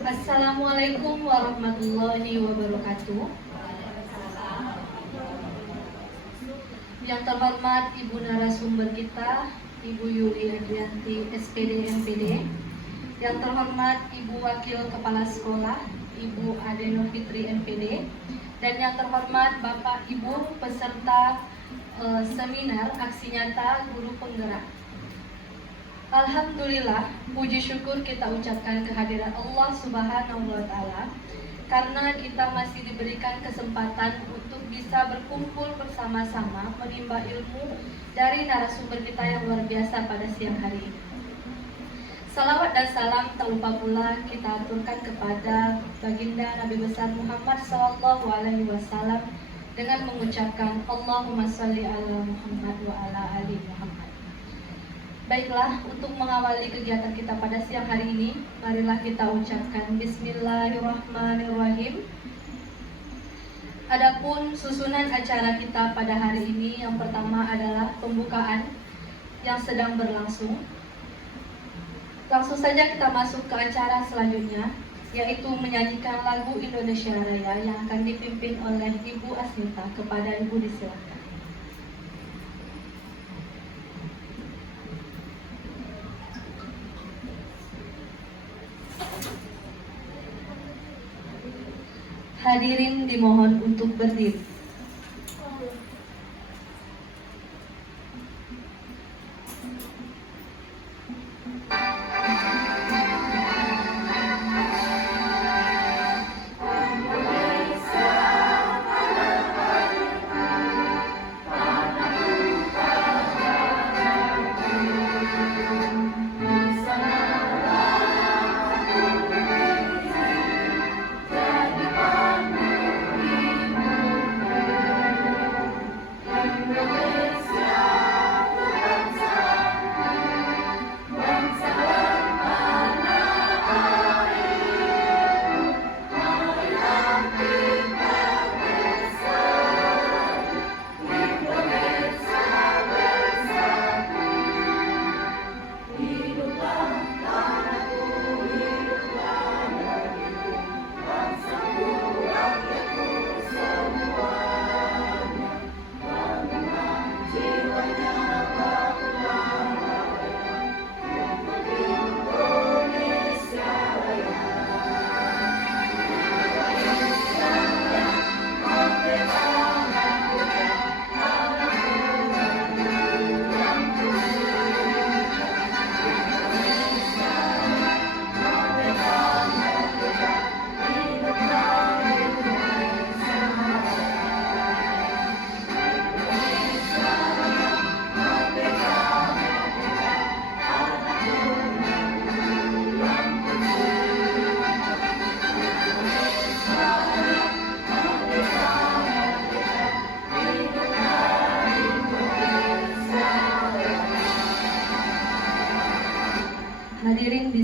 Assalamualaikum warahmatullahi wabarakatuh. Yang terhormat Ibu narasumber kita, Ibu Yuli Adrianti, SPD MPD. Yang terhormat Ibu Wakil Kepala Sekolah, Ibu Adeno Fitri MPD. Dan yang terhormat Bapak Ibu peserta seminar aksi nyata guru penggerak. Alhamdulillah, puji syukur kita ucapkan kehadiran Allah Subhanahu wa Ta'ala karena kita masih diberikan kesempatan untuk bisa berkumpul bersama-sama menimba ilmu dari narasumber kita yang luar biasa pada siang hari ini. Salawat dan salam tak lupa pula kita aturkan kepada baginda Nabi besar Muhammad SAW dengan mengucapkan Allahumma sholli ala Muhammad wa ala ali Muhammad. Baiklah, untuk mengawali kegiatan kita pada siang hari ini, marilah kita ucapkan Bismillahirrahmanirrahim. Adapun susunan acara kita pada hari ini, yang pertama adalah pembukaan yang sedang berlangsung. Langsung saja kita masuk ke acara selanjutnya, yaitu menyanyikan lagu Indonesia Raya yang akan dipimpin oleh Ibu Asmita. Kepada Ibu disilakan. Hadirin dimohon untuk berdiri.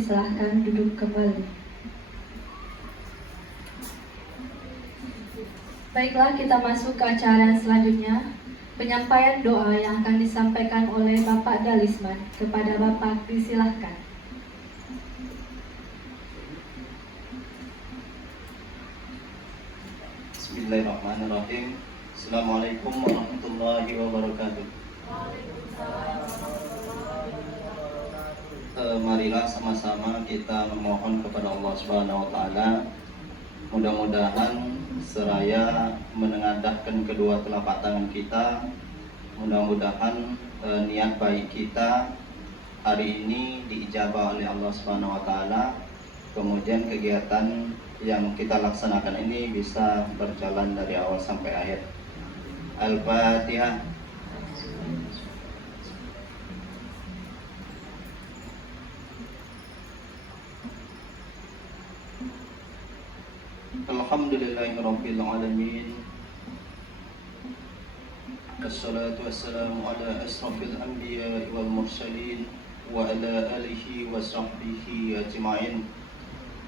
disilahkan duduk kembali. Baiklah, kita masuk ke acara yang selanjutnya. Penyampaian doa yang akan disampaikan oleh Bapak Dalisman. Kepada Bapak disilahkan. Bismillahirrahmanirrahim. Assalamualaikum warahmatullahi wabarakatuh. Marilah sama-sama kita memohon kepada Allah Subhanahu wa taala, mudah-mudahan seraya menengadahkan kedua telapak tangan kita, mudah-mudahan niat baik kita hari ini diijabah oleh Allah Subhanahu wa taala. Kemudian kegiatan yang kita laksanakan ini bisa berjalan dari awal sampai akhir. Al-Fatihah. Alhamdulillahirabbil alamin. Wassalatu wassalamu ala asrafil anbiya'i wal mursalin wa ala alihi wa sahbihi ajma'in.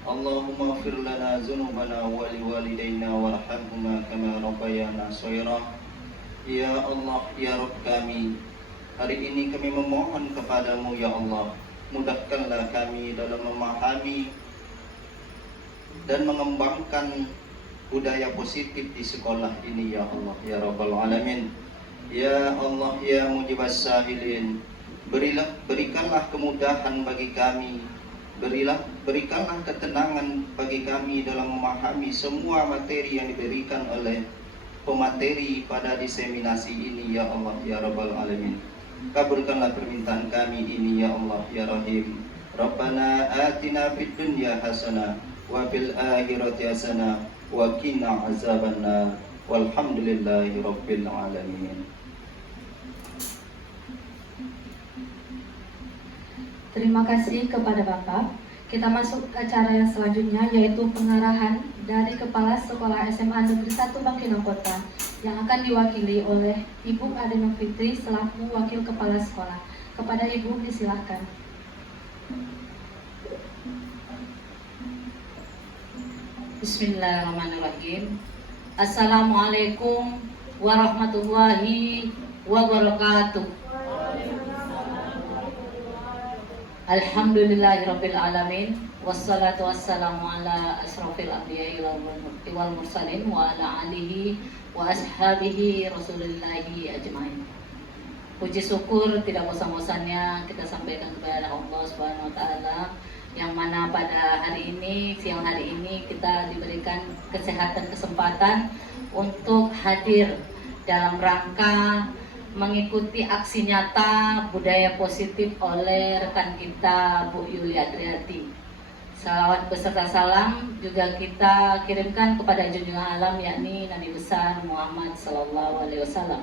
Allahumma ighfir lana dzunubana wa liwalidayna warhamhuma kama rabbayana shaghira. Ya Allah, ya Rabb kami, hari ini kami memohon kepadamu ya Allah, mudahkanlah kami dalam memahami dan mengembangkan budaya positif di sekolah ini ya Allah, ya Rabbal Alamin. Ya Allah, ya Mujibas Sa'ilin, berikanlah kemudahan bagi kami, berikanlah ketenangan bagi kami dalam memahami semua materi yang diberikan oleh pemateri pada diseminasi ini ya Allah, ya Rabbal Alamin. Kabulkanlah permintaan kami ini ya Allah, ya Rahim. Rabbana atina fid dunya hasanah wa fil akhirati hasanah wa qina azabannar. Walhamdulillahi rabbil alamin. Terima kasih kepada Bapak. Kita masuk ke acara yang selanjutnya, yaitu pengarahan dari Kepala Sekolah SMA Negeri 1 Bangkinang Kota yang akan diwakili oleh Ibu Adenok Fitri selaku Wakil Kepala Sekolah. Kepada Ibu disilahkan. Bismillahirrahmanirrahim. Assalamualaikum warahmatullahi wabarakatuh. Alhamdulillahirabbil alamin, wassalatu wassalamu ala asrofil anbiya'i wal mursalin wa ala alihi wa ashabihi rasulillahi ajmain. Puji syukur tidak bosan-bosannya kita sampaikan kepada Allah Subhanahu wa taala, yang mana pada hari ini, siang hari ini kita diberikan kesehatan, kesempatan untuk hadir dalam rangka mengikuti aksi nyata budaya positif oleh rekan kita Bu Yuli Adriati. Salawat beserta salam juga kita kirimkan kepada junjungan alam, yakni Nabi besar Muhammad Sallallahu Alaihi Wasallam.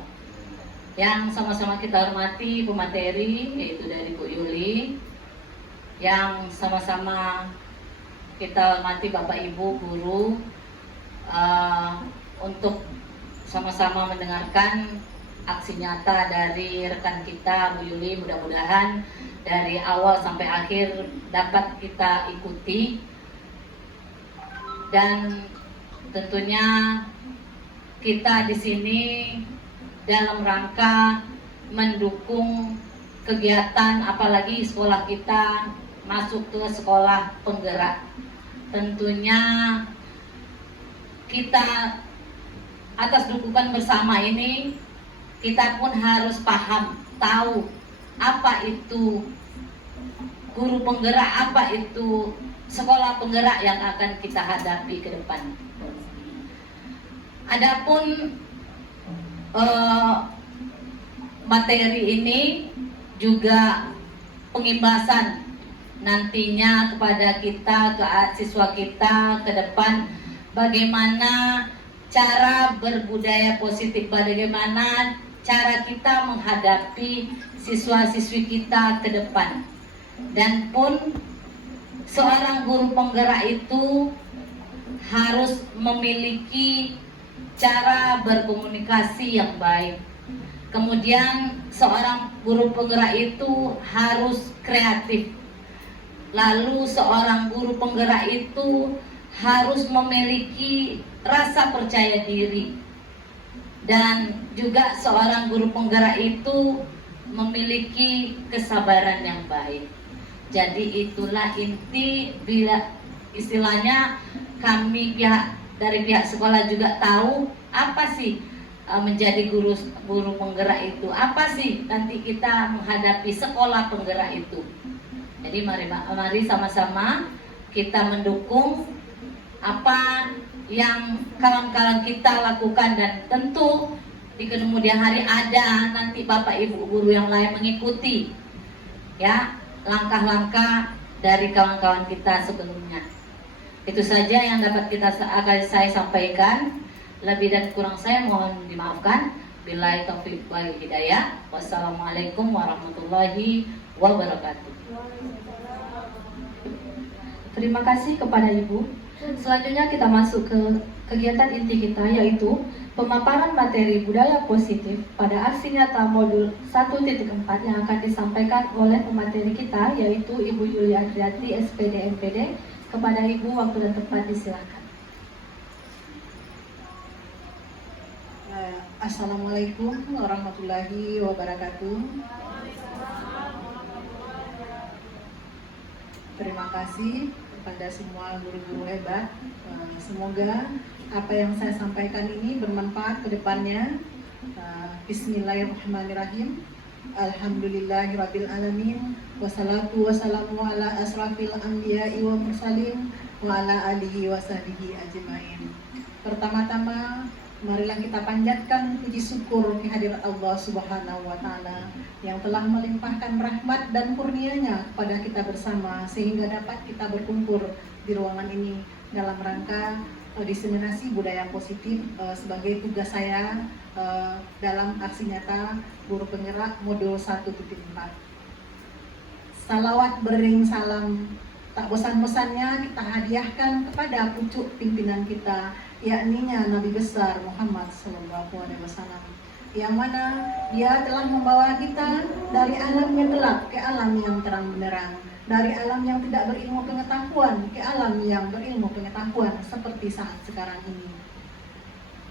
Yang sama-sama kita hormati pemateri, yaitu dari Bu Yuli, yang sama-sama kita hormati Bapak Ibu guru, untuk sama-sama mendengarkan aksi nyata dari rekan kita Bu Yuli. Mudah-mudahan dari awal sampai akhir dapat kita ikuti, dan tentunya kita di sini dalam rangka mendukung kegiatan, apalagi sekolah kita masuk ke sekolah penggerak. Tentunya kita atas dukungan bersama ini, kita pun harus paham, tahu apa itu guru penggerak, apa itu sekolah penggerak yang akan kita hadapi ke depan. Adapun materi ini juga pengimbasan nantinya kepada kita, ke siswa kita ke depan, bagaimana cara berbudaya positif, bagaimana cara kita menghadapi siswa-siswi kita ke depan. Dan pun seorang guru penggerak itu harus memiliki cara berkomunikasi yang baik. Kemudian seorang guru penggerak itu harus kreatif, Lalu seorang guru penggerak itu harus memiliki rasa percaya diri. Dan juga seorang guru penggerak itu memiliki kesabaran yang baik. Jadi itulah inti, bila istilahnya kami dari pihak sekolah juga tahu apa sih menjadi guru penggerak itu, apa sih nanti kita menghadapi sekolah penggerak itu. Jadi mari sama-sama kita mendukung apa yang kawan-kawan kita lakukan, dan tentu di kemudian hari ada nanti Bapak Ibu guru yang lain mengikuti ya langkah-langkah dari kawan-kawan kita sebelumnya. Itu saja yang dapat saya sampaikan. Lebih dan kurang saya mohon dimaafkan. Billahi taufiq wal hidayah. Wassalamualaikum warahmatullahi wabarakatuh. Terima kasih kepada Ibu. Selanjutnya kita masuk ke kegiatan inti kita, yaitu pemaparan materi budaya positif pada aksi nyata modul 1.4 yang akan disampaikan oleh pemateri kita, yaitu Ibu Yulia Adriati, SPD MPD. Kepada Ibu, waktu dan tempat disilakan. Assalamualaikum warahmatullahi wabarakatuh. Terima kasih kepada semua guru-guru hebat. Semoga apa yang saya sampaikan ini bermanfaat ke depannya. Bismillahirrahmanirrahim. Alhamdulillahirabbil alamin. Wassalatu wassalamu ala asrafil anbiya'i wa mursalin wa ala alihi wa sahbihi ajmain. Pertama-tama marilah kita panjatkan puji syukur kehadirat Allah Subhanahu wa taala yang telah melimpahkan rahmat dan kurnia-Nya kepada kita bersama sehingga dapat kita berkumpul di ruangan ini dalam rangka diseminasi budaya positif sebagai tugas saya dalam aksi nyata guru penggerak modul 1.4. Salawat bering salam tak bosan-bosannya kita hadiahkan kepada pucuk pimpinan kita, yakni Nabi besar Muhammad SAW, yang mana dia telah membawa kita dari alam yang gelap ke alam yang terang benderang, dari alam yang tidak berilmu pengetahuan ke alam yang berilmu pengetahuan seperti saat sekarang ini.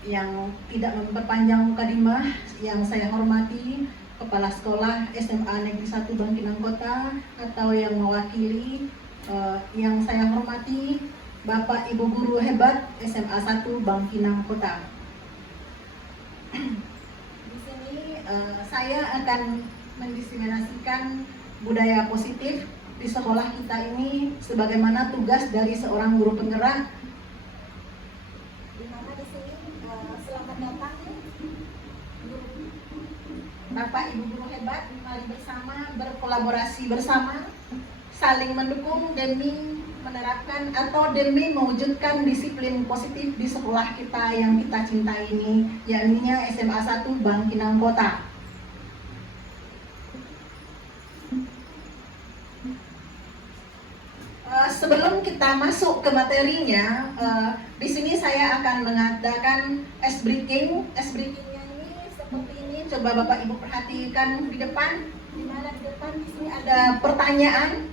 Yang tidak memperpanjang mukadimah, yang saya hormati Kepala Sekolah SMA Negeri 1 Bangkinang Kota atau yang mewakili, yang saya hormati Bapak Ibu guru hebat SMA 1 Bangkinang Kota. Di sini saya akan mendiseminasikan budaya positif di sekolah kita ini sebagaimana tugas dari seorang guru penggerak. Di mana di sini selamat datang Bapak Ibu guru hebat, mari bersama berkolaborasi bersama, saling mendukung demi menerapkan atau demi mewujudkan disiplin positif di sekolah kita yang kita cintai ini, yakni SMA 1 Bangkinang Kota. Sebelum kita masuk ke materinya, di sini saya akan mengadakan ice breaking. Ice breakingnya ini seperti ini. Coba Bapak Ibu perhatikan di depan. Di mana di depan di sini ada pertanyaan.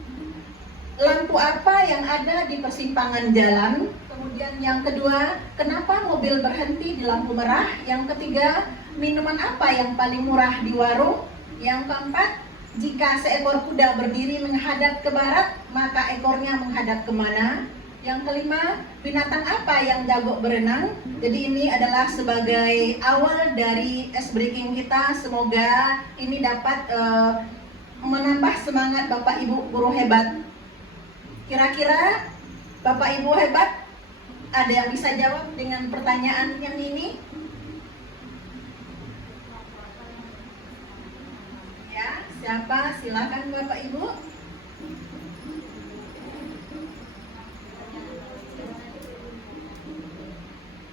Lampu apa yang ada di persimpangan jalan? Kemudian yang kedua, kenapa mobil berhenti di lampu merah? Yang ketiga, minuman apa yang paling murah di warung? Yang keempat, jika seekor kuda berdiri menghadap ke barat, maka ekornya menghadap kemana? Yang kelima, binatang apa yang jago berenang? Jadi ini adalah sebagai awal dari ice breaking kita. Semoga ini dapat menambah semangat Bapak Ibu guru hebat. Kira-kira Bapak Ibu hebat ada yang bisa jawab dengan pertanyaan yang ini? Ya, siapa? Silakan Bapak Ibu.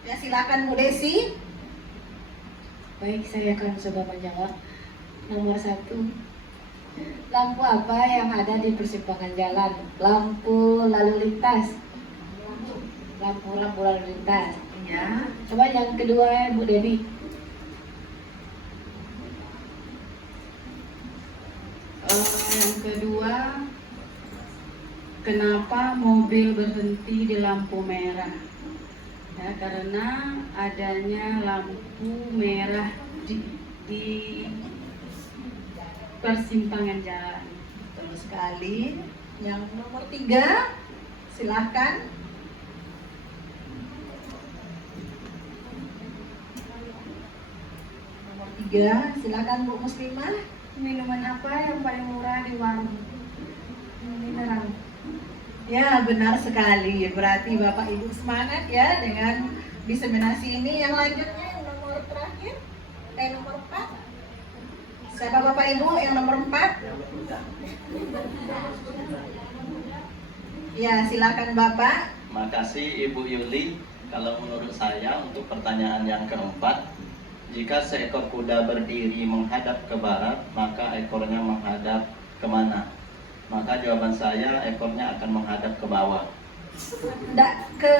Ya, silakan Bu Desi. Baik, saya akan coba menjawab. Nomor 1, lampu apa yang ada di persimpangan jalan? Lampu lalu lintas. Lampu lalu lintas. Ya. Coba yang kedua, Bu Devi. Yang kedua, kenapa mobil berhenti di lampu merah? Ya, karena adanya lampu merah di persimpangan jalan. Betul sekali. Yang nomor 3, silahkan. Nomor 3, silakan Bu Muslimah. Minuman apa yang paling murah di warung? Mineral. Ya, benar sekali. Berarti Bapak Ibu semangat ya dengan diseminasi ini. Yang lanjutnya yang nomor terakhir, nomor 4. Siapa Bapak Ibu yang nomor 4? Ya, silakan Bapak. Makasih Ibu Yuli. Kalau menurut saya untuk pertanyaan yang keempat, jika seekor kuda berdiri menghadap ke barat, maka ekornya menghadap kemana? Maka jawaban saya, ekornya akan menghadap ke bawah. Tidak ke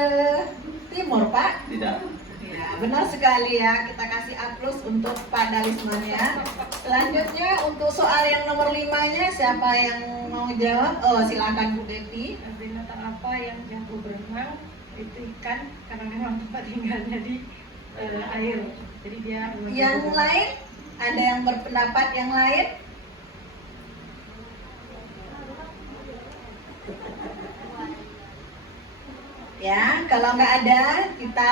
timur, Pak? Tidak. Ya, benar sekali ya. Kita kasih A+ untuk Pak Dalisman ya. Selanjutnya untuk soal yang nomor 5-nya, siapa yang mau jawab? Oh, silakan Bu Devi. Binatang apa yang jago berenang? Itu ikan, karena memang tempat tinggalnya di air. Jadi dia Yang lain? Ada yang berpendapat yang lain? Ya, kalau nggak ada, kita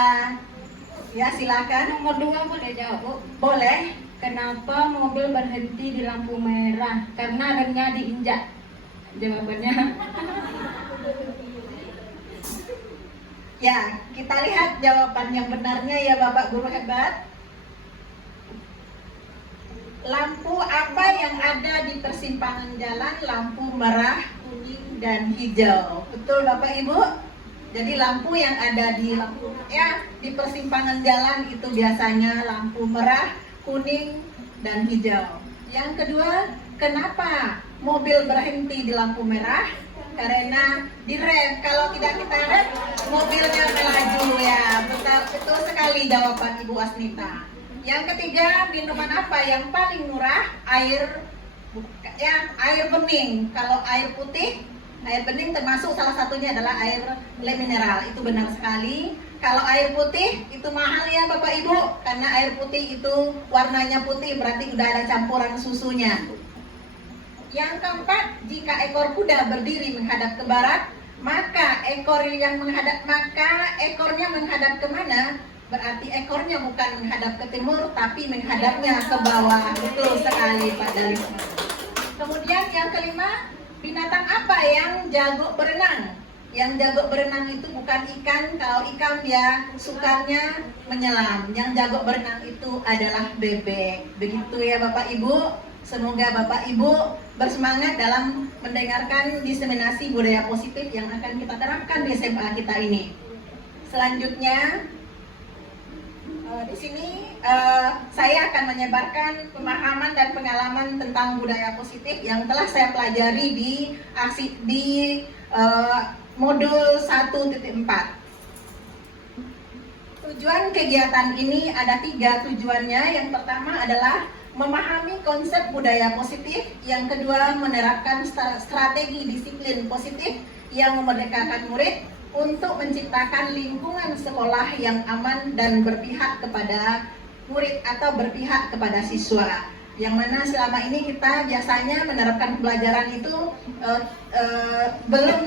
ya silakan. Nomor 2 boleh jawab, Bu? Boleh. Kenapa mobil berhenti di lampu merah? Karena remnya diinjak. Jawabannya Ya, kita lihat jawaban yang benarnya ya Bapak Guru hebat. Lampu apa yang ada di persimpangan jalan? Lampu merah, kuning, dan hijau. Betul Bapak Ibu? Jadi lampu yang ada di di persimpangan jalan itu biasanya lampu merah, kuning, dan hijau. Yang kedua, kenapa mobil berhenti di lampu merah? Karena direm. Kalau tidak kita rem, mobilnya melaju ya. Betul sekali jawaban Ibu Asnita. Yang ketiga, minuman apa yang paling murah? Air bening. Kalau air putih, air bening termasuk salah satunya adalah air le mineral. Itu benar sekali. Kalau air putih itu mahal ya Bapak Ibu, karena air putih itu warnanya putih, berarti udah ada campuran susunya. Yang keempat, jika ekor kuda berdiri menghadap ke barat, maka ekornya menghadap ke mana? Berarti ekornya bukan menghadap ke timur, tapi menghadapnya ke bawah. Betul sekali Pak Dalis. Kemudian yang kelima, binatang apa yang jago berenang? Yang jago berenang itu bukan ikan. Kalau ikan dia sukanya menyelam. Yang jago berenang itu adalah bebek. Begitu ya Bapak Ibu. Semoga Bapak Ibu bersemangat dalam mendengarkan diseminasi budaya positif yang akan kita terapkan di SMA kita ini. Selanjutnya, di sini saya akan menyebarkan pemahaman dan pengalaman tentang budaya positif yang telah saya pelajari di modul 1.4. Tujuan kegiatan ini ada 3 tujuannya. Yang pertama adalah memahami konsep budaya positif. Yang kedua, menerapkan strategi disiplin positif yang memerdekakan murid untuk menciptakan lingkungan sekolah yang aman dan berpihak kepada murid atau berpihak kepada siswa. Yang mana selama ini kita biasanya menerapkan pembelajaran itu belum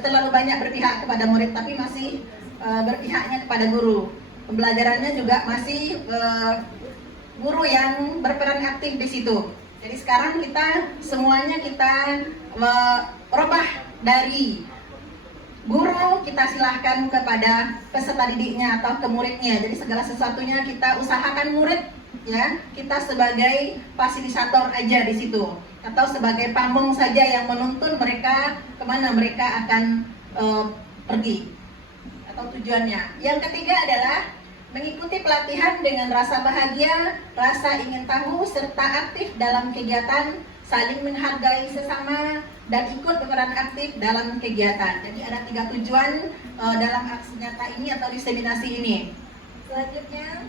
terlalu banyak berpihak kepada murid, tapi masih berpihaknya kepada guru. Pembelajarannya juga masih guru yang berperan aktif di situ. Jadi sekarang semuanya kita merubah dari guru, kita silahkan kepada peserta didiknya atau ke muridnya. Jadi segala sesuatunya kita usahakan murid ya. Kita sebagai fasilitator aja di situ, atau sebagai pamong saja yang menuntun mereka kemana mereka akan pergi atau tujuannya. Yang ketiga adalah mengikuti pelatihan dengan rasa bahagia, rasa ingin tahu, serta aktif dalam kegiatan, saling menghargai sesama, dan ikut berperan aktif dalam kegiatan. Jadi ada 3 tujuan dalam aksi nyata ini atau diseminasi ini. Selanjutnya,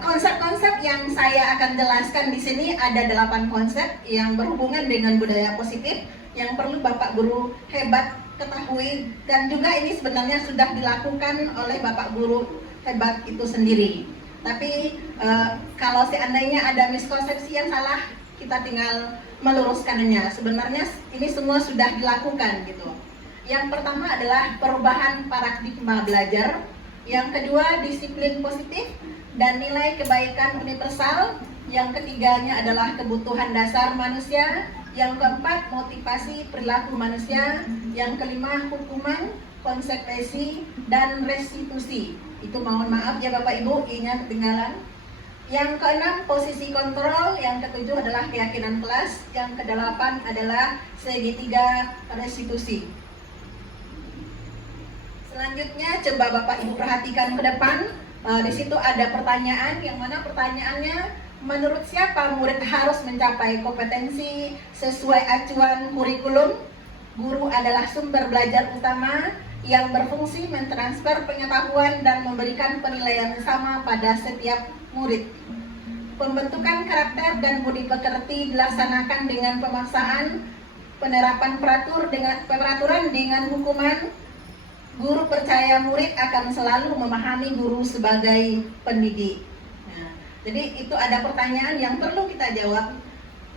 Konsep-konsep yang saya akan jelaskan di sini ada 8 konsep yang berhubungan dengan budaya positif yang perlu Bapak Guru hebat ketahui, dan juga ini sebenarnya sudah dilakukan oleh Bapak Guru hebat itu sendiri. Tapi kalau seandainya ada miskonsepsi yang salah, kita tinggal meluruskannya. Sebenarnya ini semua sudah dilakukan gitu. Yang pertama adalah perubahan paradigma belajar. Yang kedua, disiplin positif dan nilai kebaikan universal. Yang ketiganya adalah kebutuhan dasar manusia. Yang keempat, motivasi perilaku manusia. Yang kelima, hukuman, konsekuensi, dan restitusi. Itu mohon maaf ya Bapak Ibu, I-nya ketinggalan. Yang keenam, posisi kontrol. Yang ketujuh adalah keyakinan kelas. Yang kedelapan adalah segitiga restitusi. Selanjutnya coba Bapak Ibu perhatikan ke depan. Di situ ada pertanyaan, yang mana pertanyaannya, menurut siapa murid harus mencapai kompetensi sesuai acuan kurikulum? Guru adalah sumber belajar utama yang berfungsi mentransfer pengetahuan dan memberikan penilaian sama pada setiap murid. Pembentukan karakter dan budi pekerti dilaksanakan dengan pemaksaan, penerapan peraturan dengan hukuman. Guru percaya murid akan selalu memahami guru sebagai pendidik. Nah, jadi itu ada pertanyaan yang perlu kita jawab.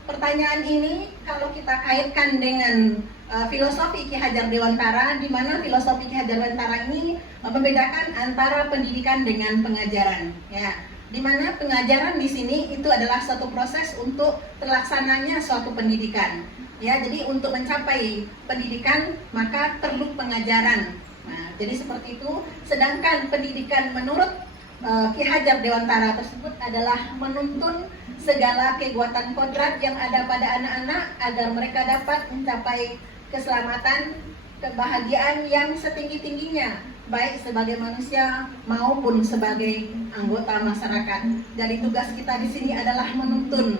Pertanyaan ini kalau kita kaitkan dengan filosofi Ki Hajar Dewantara, di mana filosofi Ki Hajar Dewantara ini membedakan antara pendidikan dengan pengajaran. Ya, di mana pengajaran di sini itu adalah suatu proses untuk terlaksananya suatu pendidikan. Ya, jadi untuk mencapai pendidikan maka perlu pengajaran. Nah, jadi seperti itu. Sedangkan pendidikan menurut Ki Hajar Dewantara tersebut adalah menuntun segala kekuatan kodrat yang ada pada anak-anak agar mereka dapat mencapai keselamatan, kebahagiaan yang setinggi-tingginya, baik sebagai manusia maupun sebagai anggota masyarakat. Jadi tugas kita di sini adalah menuntun,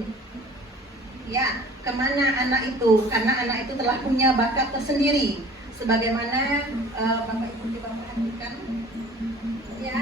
ya, kemana anak itu, karena anak itu telah punya bakat tersendiri. Sebagaimana Bapak Ibu coba perhatikan, ya.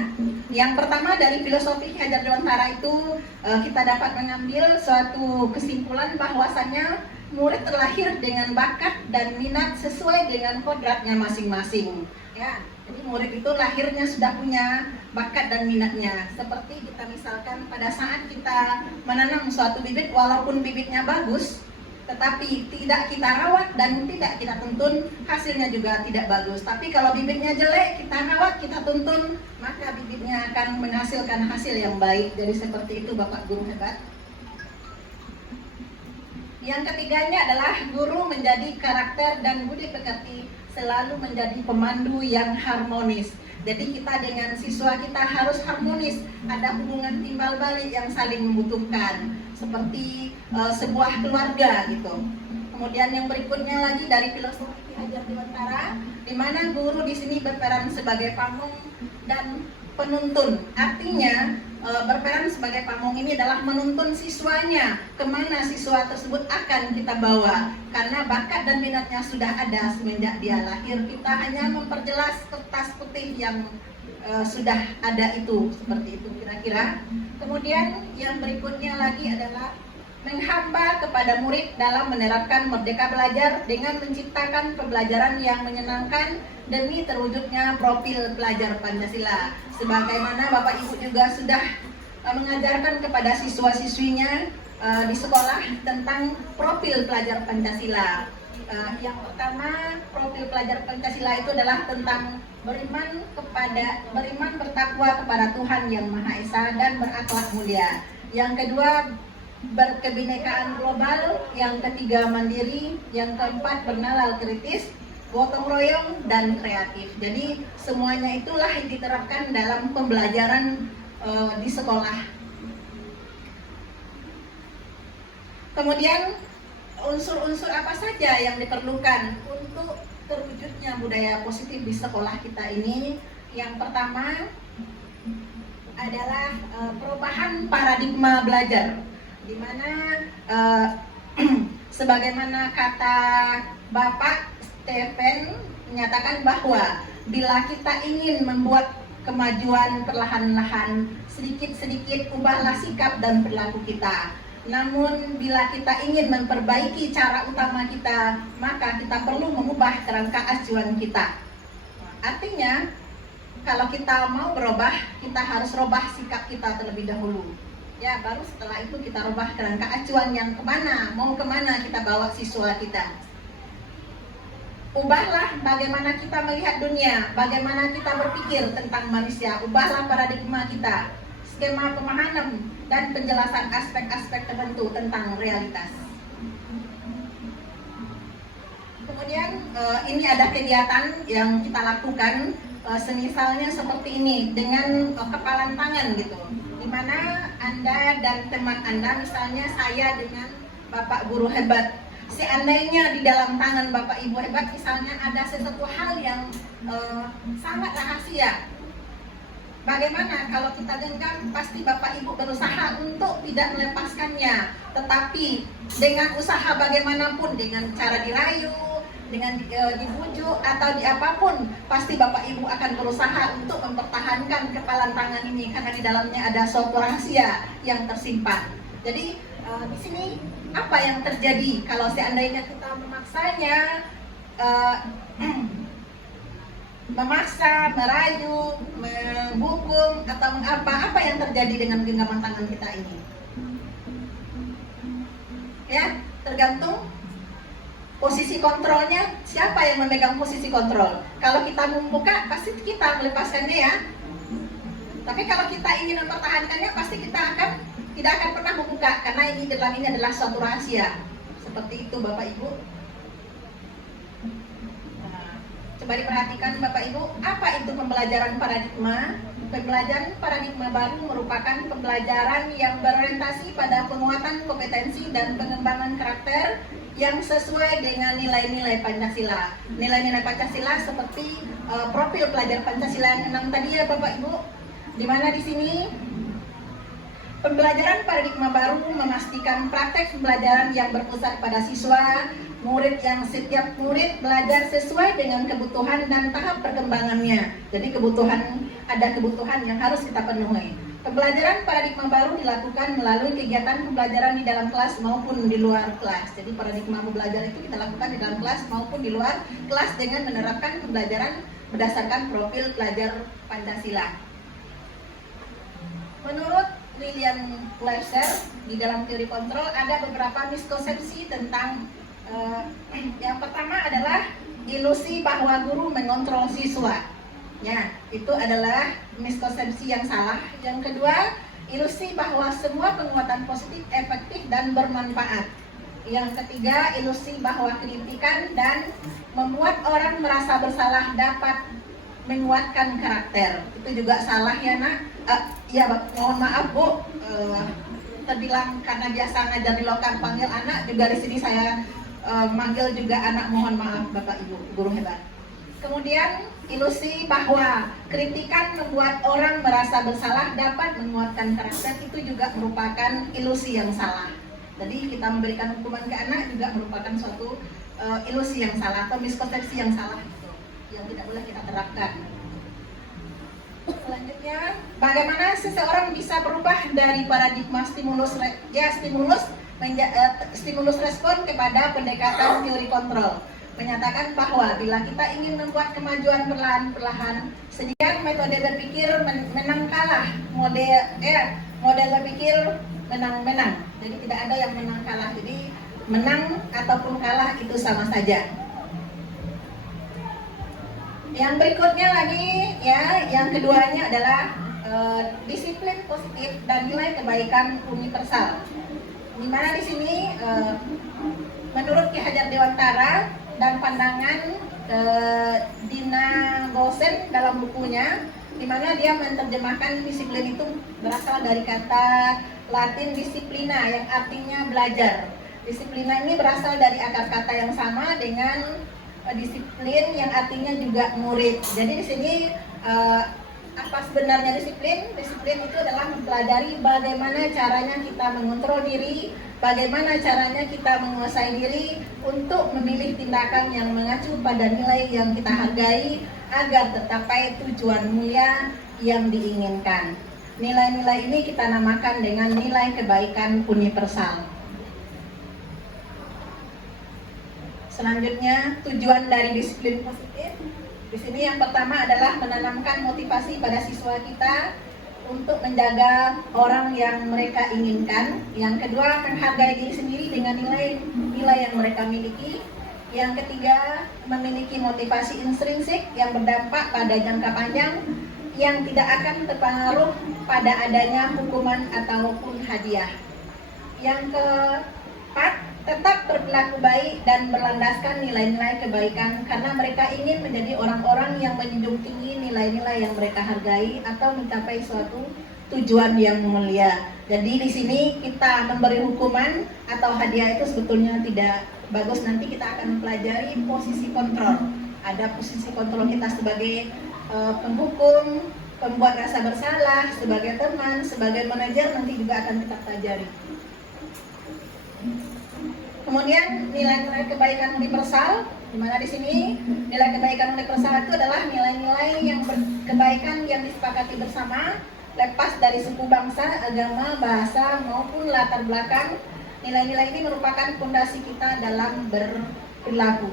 Yang pertama dari filosofi Ki Hajar Dewantara itu kita dapat mengambil suatu kesimpulan bahwasannya murid terlahir dengan bakat dan minat sesuai dengan kodratnya masing-masing. Ya, jadi murid itu lahirnya sudah punya bakat dan minatnya. Seperti kita misalkan pada saat kita menanam suatu bibit, walaupun bibitnya bagus, tetapi tidak kita rawat dan tidak kita tuntun, hasilnya juga tidak bagus. Tapi kalau bibitnya jelek, kita rawat, kita tuntun, maka bibitnya akan menghasilkan hasil yang baik. Jadi seperti itu Bapak Guru hebat. Yang ketiganya adalah guru menjadi karakter dan budi pekerti selalu menjadi pemandu yang harmonis. Jadi kita dengan siswa kita harus harmonis, ada hubungan timbal balik yang saling membutuhkan, seperti sebuah keluarga gitu. Kemudian yang berikutnya lagi dari filosofi Ki Hajar Dewantara, di mana guru di sini berperan sebagai pamong dan penuntun. Artinya berperan sebagai pamong ini adalah menuntun siswanya kemana siswa tersebut akan kita bawa, karena bakat dan minatnya sudah ada semenjak dia lahir. Kita hanya memperjelas kertas putih yang sudah ada itu, seperti itu kira-kira. Kemudian yang berikutnya lagi adalah menghamba kepada murid dalam menerapkan merdeka belajar dengan menciptakan pembelajaran yang menyenangkan demi terwujudnya profil pelajar Pancasila. Sebagaimana Bapak Ibu juga sudah mengajarkan kepada siswa-siswinya di sekolah tentang profil pelajar Pancasila. Yang pertama, profil pelajar Pancasila itu adalah tentang beriman bertakwa kepada Tuhan Yang Maha Esa dan berakhlak mulia. Yang kedua, berkebinekaan global. Yang ketiga, mandiri. Yang keempat, bernalar kritis, gotong royong, dan kreatif. Jadi semuanya itulah yang diterapkan dalam pembelajaran di sekolah. Kemudian unsur-unsur apa saja yang diperlukan untuk terwujudnya budaya positif di sekolah kita ini? Yang pertama adalah perubahan paradigma belajar, di mana sebagaimana kata Bapak Stephen menyatakan bahwa bila kita ingin membuat kemajuan perlahan-lahan, sedikit-sedikit ubahlah sikap dan perilaku kita. Namun bila kita ingin memperbaiki cara utama kita, maka kita perlu mengubah kerangka acuan kita. Artinya, kalau kita mau berubah, kita harus rubah sikap kita terlebih dahulu. Ya, baru setelah itu kita rubah kerangka acuan yang kemana, mau kemana kita bawa siswa kita. Ubahlah bagaimana kita melihat dunia, bagaimana kita berpikir tentang manusia. Ubahlah paradigma kita, skema pemahaman dan penjelasan aspek-aspek tertentu tentang realitas. Kemudian ini ada kegiatan yang kita lakukan, semisalnya seperti ini dengan kepalan tangan gitu, dimana Anda dan teman Anda, misalnya saya dengan Bapak Guru Hebat, seandainya di dalam tangan Bapak Ibu Hebat misalnya ada sesuatu hal yang sangat rahasia, bagaimana kalau kita genggam? Pasti Bapak Ibu berusaha untuk tidak melepaskannya, tetapi dengan usaha bagaimanapun, dengan cara dirayu, dengan dibujuk atau di apapun, pasti Bapak Ibu akan berusaha untuk mempertahankan kepalan tangan ini karena di dalamnya ada suatu rahasia yang tersimpan. Jadi di sini apa yang terjadi kalau seandainya kita memaksanya, memaksa, merayu, menghukum atau apa yang terjadi dengan genggaman tangan kita ini? Ya, tergantung posisi kontrolnya, siapa yang memegang posisi kontrol. Kalau kita membuka, pasti kita melepaskannya ya. Tapi kalau kita ingin mempertahankannya, pasti kita tidak akan pernah membuka karena ini adalah suatu rahasia. Seperti itu Bapak Ibu. Coba diperhatikan Bapak Ibu, apa itu pembelajaran paradigma? Pembelajaran paradigma baru merupakan pembelajaran yang berorientasi pada penguatan kompetensi dan pengembangan karakter yang sesuai dengan nilai-nilai Pancasila. Nilai-nilai Pancasila seperti profil pelajar Pancasila yang 6 tadi ya Bapak Ibu, di mana di sini pembelajaran paradigma baru memastikan praktek pembelajaran yang berpusat pada siswa, murid yang setiap murid belajar sesuai dengan kebutuhan dan tahap perkembangannya. Jadi ada kebutuhan yang harus kita penuhi. Pembelajaran paradigma baru dilakukan melalui kegiatan pembelajaran di dalam kelas maupun di luar kelas. Jadi paradigma belajar itu kita lakukan di dalam kelas maupun di luar kelas dengan menerapkan pembelajaran berdasarkan profil pelajar Pancasila. Menurut William Webster, di dalam teori kontrol ada beberapa miskonsepsi tentang yang pertama adalah ilusi bahwa guru mengontrol siswa. Ya, itu adalah miskonsepsi yang salah. Yang kedua, ilusi bahwa semua penguatan positif efektif dan bermanfaat. Yang ketiga, ilusi bahwa kritikan dan membuat orang merasa bersalah dapat menguatkan karakter. Itu juga salah ya nak. Ya mohon maaf Bu, terbilang karena biasa ngajar di lokal panggil anak, juga di sini saya manggil juga anak, mohon maaf Bapak Ibu Guru Hebat. Kemudian ilusi bahwa kritikan membuat orang merasa bersalah dapat menguatkan karakter, itu juga merupakan ilusi yang salah. Jadi kita memberikan hukuman ke anak juga merupakan suatu ilusi yang salah atau miskonsepsi yang salah gitu, yang tidak boleh kita terapkan. Selanjutnya, bagaimana seseorang bisa berubah dari paradigma stimulus respon kepada pendekatan teori kontrol. Menyatakan bahwa bila kita ingin membuat kemajuan perlahan-lahan, sedikit metode berpikir menang kalah, model berpikir menang-menang. Jadi tidak ada yang menang kalah. Jadi menang ataupun kalah itu sama saja. Yang berikutnya lagi ya, yang keduanya adalah disiplin positif dan nilai kebaikan universal. Di mana di sini menurut Ki Hajar Dewantara dan pandangan Dina Gosen dalam bukunya, di mana dia menerjemahkan disiplin itu berasal dari kata Latin disciplina yang artinya belajar. Disiplina ini berasal dari akar kata yang sama dengan disiplin yang artinya juga murid. Jadi di sini apa sebenarnya disiplin? Disiplin itu adalah mempelajari bagaimana caranya kita mengontrol diri, bagaimana caranya kita menguasai diri untuk memilih tindakan yang mengacu pada nilai yang kita hargai agar tercapai tujuan mulia yang diinginkan. Nilai-nilai ini kita namakan dengan nilai kebaikan universal. Selanjutnya, tujuan dari disiplin positif. Di sini yang pertama adalah menanamkan motivasi pada siswa kita untuk menjaga orang yang mereka inginkan. Yang kedua, menghargai diri sendiri dengan nilai yang mereka miliki. Yang ketiga, memiliki motivasi intrinsik yang berdampak pada jangka panjang yang tidak akan terpengaruh pada adanya hukuman ataupun hadiah. Yang keempat, tetap berperilaku baik dan berlandaskan nilai-nilai kebaikan karena mereka ingin menjadi orang-orang yang menjunjung tinggi nilai-nilai yang mereka hargai atau mencapai suatu tujuan yang mulia. Jadi di sini kita memberi hukuman atau hadiah itu sebetulnya tidak bagus. Nanti kita akan mempelajari posisi kontrol. Ada posisi kontrol kita sebagai penghukum, pembuat rasa bersalah, sebagai teman, sebagai manajer, nanti juga akan kita pelajari. Kemudian nilai-nilai kebaikan universal, di mana di sini nilai kebaikan universal itu adalah nilai-nilai yang kebaikan yang disepakati bersama, lepas dari suku, bangsa, agama, bahasa maupun latar belakang. Nilai-nilai ini merupakan fondasi kita dalam berperilaku.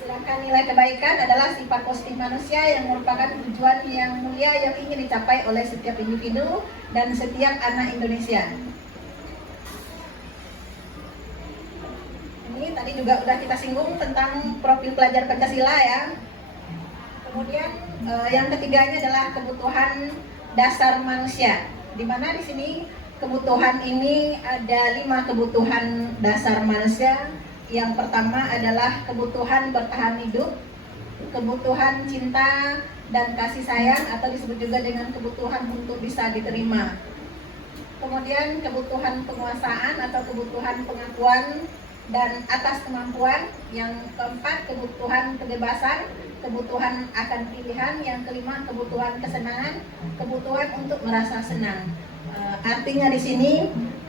Sedangkan nilai kebaikan adalah sifat positif manusia yang merupakan tujuan yang mulia yang ingin dicapai oleh setiap individu dan setiap anak Indonesia. Ini tadi juga sudah kita singgung tentang profil pelajar Pancasila ya. Kemudian yang ketiganya adalah kebutuhan dasar manusia. Di mana di sini kebutuhan ini ada 5 kebutuhan dasar manusia. Yang pertama adalah kebutuhan bertahan hidup, kebutuhan cinta dan kasih sayang atau disebut juga dengan kebutuhan untuk bisa diterima. Kemudian kebutuhan penguasaan atau kebutuhan pengakuan dan atas kemampuan. Yang keempat, kebutuhan kebebasan, kebutuhan akan pilihan. Yang kelima, kebutuhan kesenangan, kebutuhan untuk merasa senang. Artinya di sini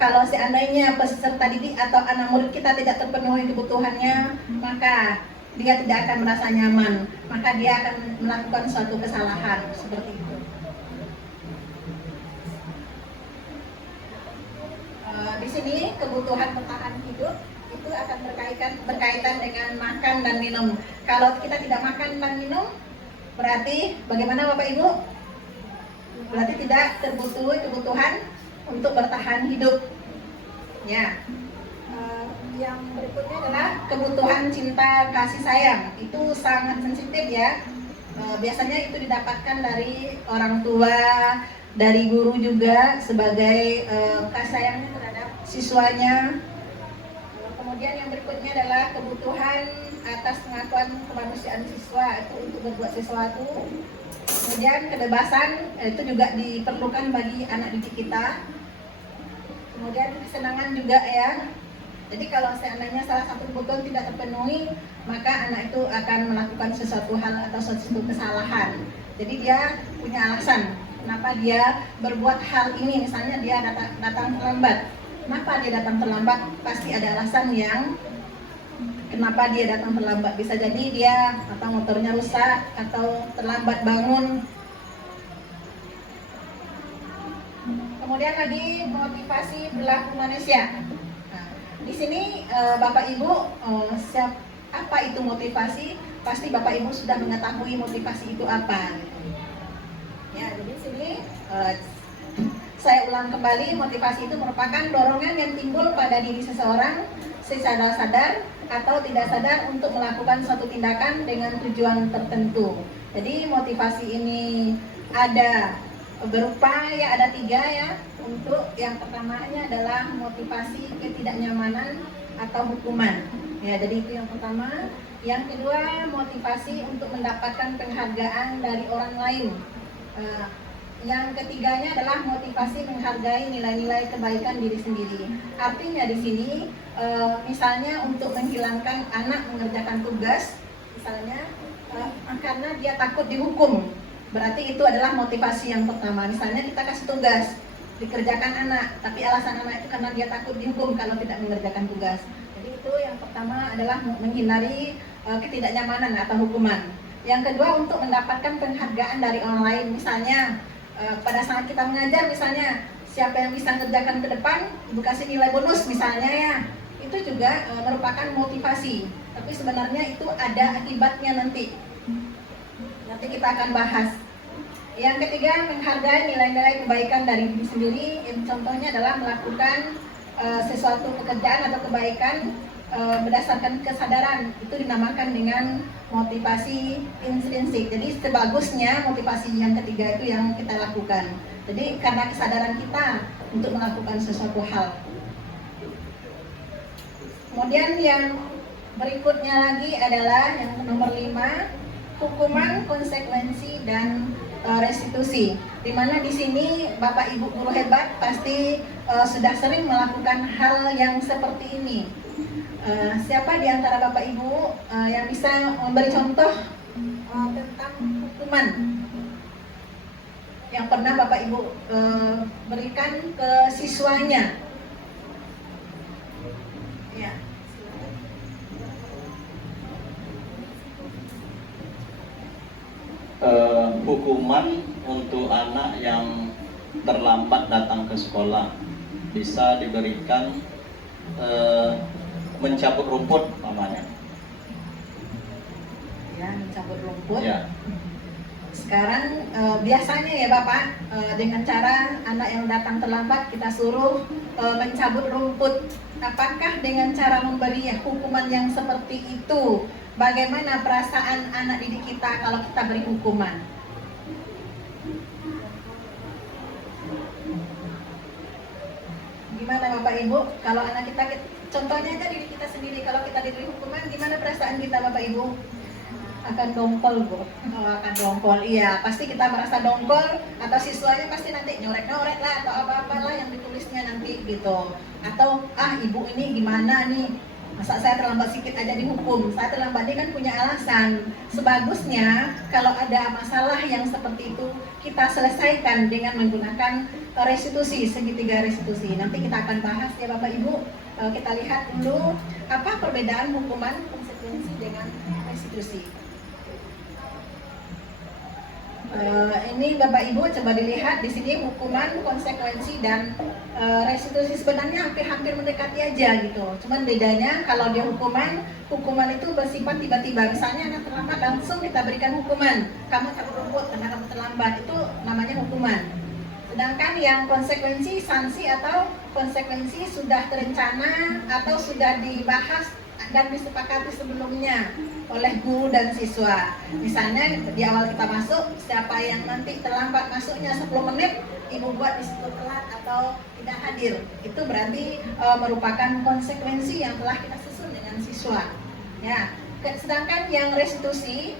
kalau seandainya peserta didik atau anak murid kita tidak terpenuhi kebutuhannya, maka dia tidak akan merasa nyaman, maka dia akan melakukan suatu kesalahan seperti itu. Di sini kebutuhan bertahan hidup itu akan berkaitan dengan makan dan minum. Kalau kita tidak makan dan minum, berarti bagaimana Bapak Ibu? Berarti tidak terbutuhi kebutuhan untuk bertahan hidup. Ya. Yang berikutnya adalah kebutuhan cinta kasih sayang. Itu sangat sensitif ya. Biasanya itu didapatkan dari orang tua, dari guru juga sebagai kasih sayangnya terhadap siswanya. Kemudian yang berikutnya adalah kebutuhan atas pengakuan kemanusiaan siswa itu untuk berbuat sesuatu. Kemudian kebebasan itu juga diperlukan bagi anak didik kita. Kemudian kesenangan juga ya. Jadi kalau seandainya salah satu kebutuhan tidak terpenuhi, maka anak itu akan melakukan sesuatu hal atau sesuatu kesalahan. Jadi dia punya alasan kenapa dia berbuat hal ini. Misalnya dia datang terlambat. Kenapa dia datang terlambat? Pasti ada alasan yang kenapa dia datang terlambat. Bisa jadi dia atau motornya rusak atau terlambat bangun. Kemudian lagi motivasi perilaku manusia. Nah, di sini Bapak Ibu apa itu motivasi? Pasti Bapak Ibu sudah mengetahui motivasi itu apa. Ya, jadi di sini saya ulang kembali, motivasi itu merupakan dorongan yang timbul pada diri seseorang secara sadar atau tidak sadar untuk melakukan suatu tindakan dengan tujuan tertentu. Jadi motivasi ini ada berupa ya ada 3 ya. Untuk yang pertamanya adalah motivasi ketidaknyamanan atau hukuman. Ya, jadi itu yang pertama. Yang kedua, motivasi untuk mendapatkan penghargaan dari orang lain. Yang ketiganya adalah motivasi menghargai nilai-nilai kebaikan diri sendiri. Artinya di sini misalnya untuk menghilangkan anak mengerjakan tugas, misalnya karena dia takut dihukum. Berarti itu adalah motivasi yang pertama. Misalnya kita kasih tugas, dikerjakan anak, tapi alasan anak itu karena dia takut dihukum kalau tidak mengerjakan tugas. Jadi itu yang pertama adalah menghindari ketidaknyamanan atau hukuman. Yang kedua, untuk mendapatkan penghargaan dari orang lain. Misalnya pada saat kita mengajar, misalnya siapa yang bisa ngerjakan ke depan, ibu kasih nilai bonus misalnya ya. Itu juga merupakan motivasi. Tapi sebenarnya itu ada akibatnya nanti. Nanti kita akan bahas. Yang ketiga, menghargai nilai-nilai kebaikan dari diri sendiri. Contohnya adalah melakukan sesuatu pekerjaan atau kebaikan berdasarkan kesadaran. Itu dinamakan dengan motivasi intrinsik. Jadi sebagusnya motivasi yang ketiga itu yang kita lakukan. Jadi karena kesadaran kita untuk melakukan sesuatu hal. Kemudian yang berikutnya lagi adalah yang nomor 5, hukuman, konsekuensi, dan restitusi. Dimana di sini Bapak Ibu guru hebat pasti sudah sering melakukan hal yang seperti ini. Siapa di antara Bapak Ibu yang bisa memberi contoh tentang hukuman yang pernah Bapak Ibu berikan ke siswanya? Ya. Hukuman untuk anak yang terlambat datang ke sekolah bisa diberikan mencabut rumput namanya. Ya, mencabut rumput. Ya. Sekarang biasanya ya Bapak, dengan cara anak yang datang terlambat kita suruh mencabut rumput. Apakah dengan cara memberi hukuman yang seperti itu, bagaimana perasaan anak didik kita kalau kita beri hukuman? Gimana Bapak Ibu, kalau anak kita, contohnya aja diri kita sendiri, kalau kita diberi hukuman, gimana perasaan kita Bapak Ibu? Akan dongkol, Bu. Oh, akan dongkol, iya, pasti kita merasa dongkol, atau siswanya pasti nanti nyorek-nyorek lah, atau apa-apalah yang ditulisnya nanti gitu. Atau, ibu ini gimana nih, masa saya terlambat sedikit aja dihukum, saya terlambat ini kan punya alasan. Sebagusnya, kalau ada masalah yang seperti itu, kita selesaikan dengan menggunakan restitusi, segitiga restitusi. Nanti kita akan bahas ya Bapak Ibu. Kita lihat dulu, apa perbedaan hukuman, konsekuensi dengan restitusi. Ini Bapak Ibu coba dilihat di sini hukuman, konsekuensi, dan restitusi sebenarnya hampir-hampir mendekati aja gitu. Cuman bedanya kalau dia hukuman itu bersifat tiba-tiba. Misalnya anak terlambat langsung kita berikan hukuman. Kamu cabut rumput karena kamu terlambat, itu namanya hukuman. Sedangkan yang konsekuensi, sanksi atau konsekuensi sudah terencana atau sudah dibahas dan disepakati sebelumnya oleh guru dan siswa. Misalnya di awal kita masuk, siapa yang nanti terlambat masuknya 10 menit, ibu buat di situ telat atau tidak hadir. Itu berarti merupakan konsekuensi yang telah kita susun dengan siswa. Ya. Sedangkan yang restitusi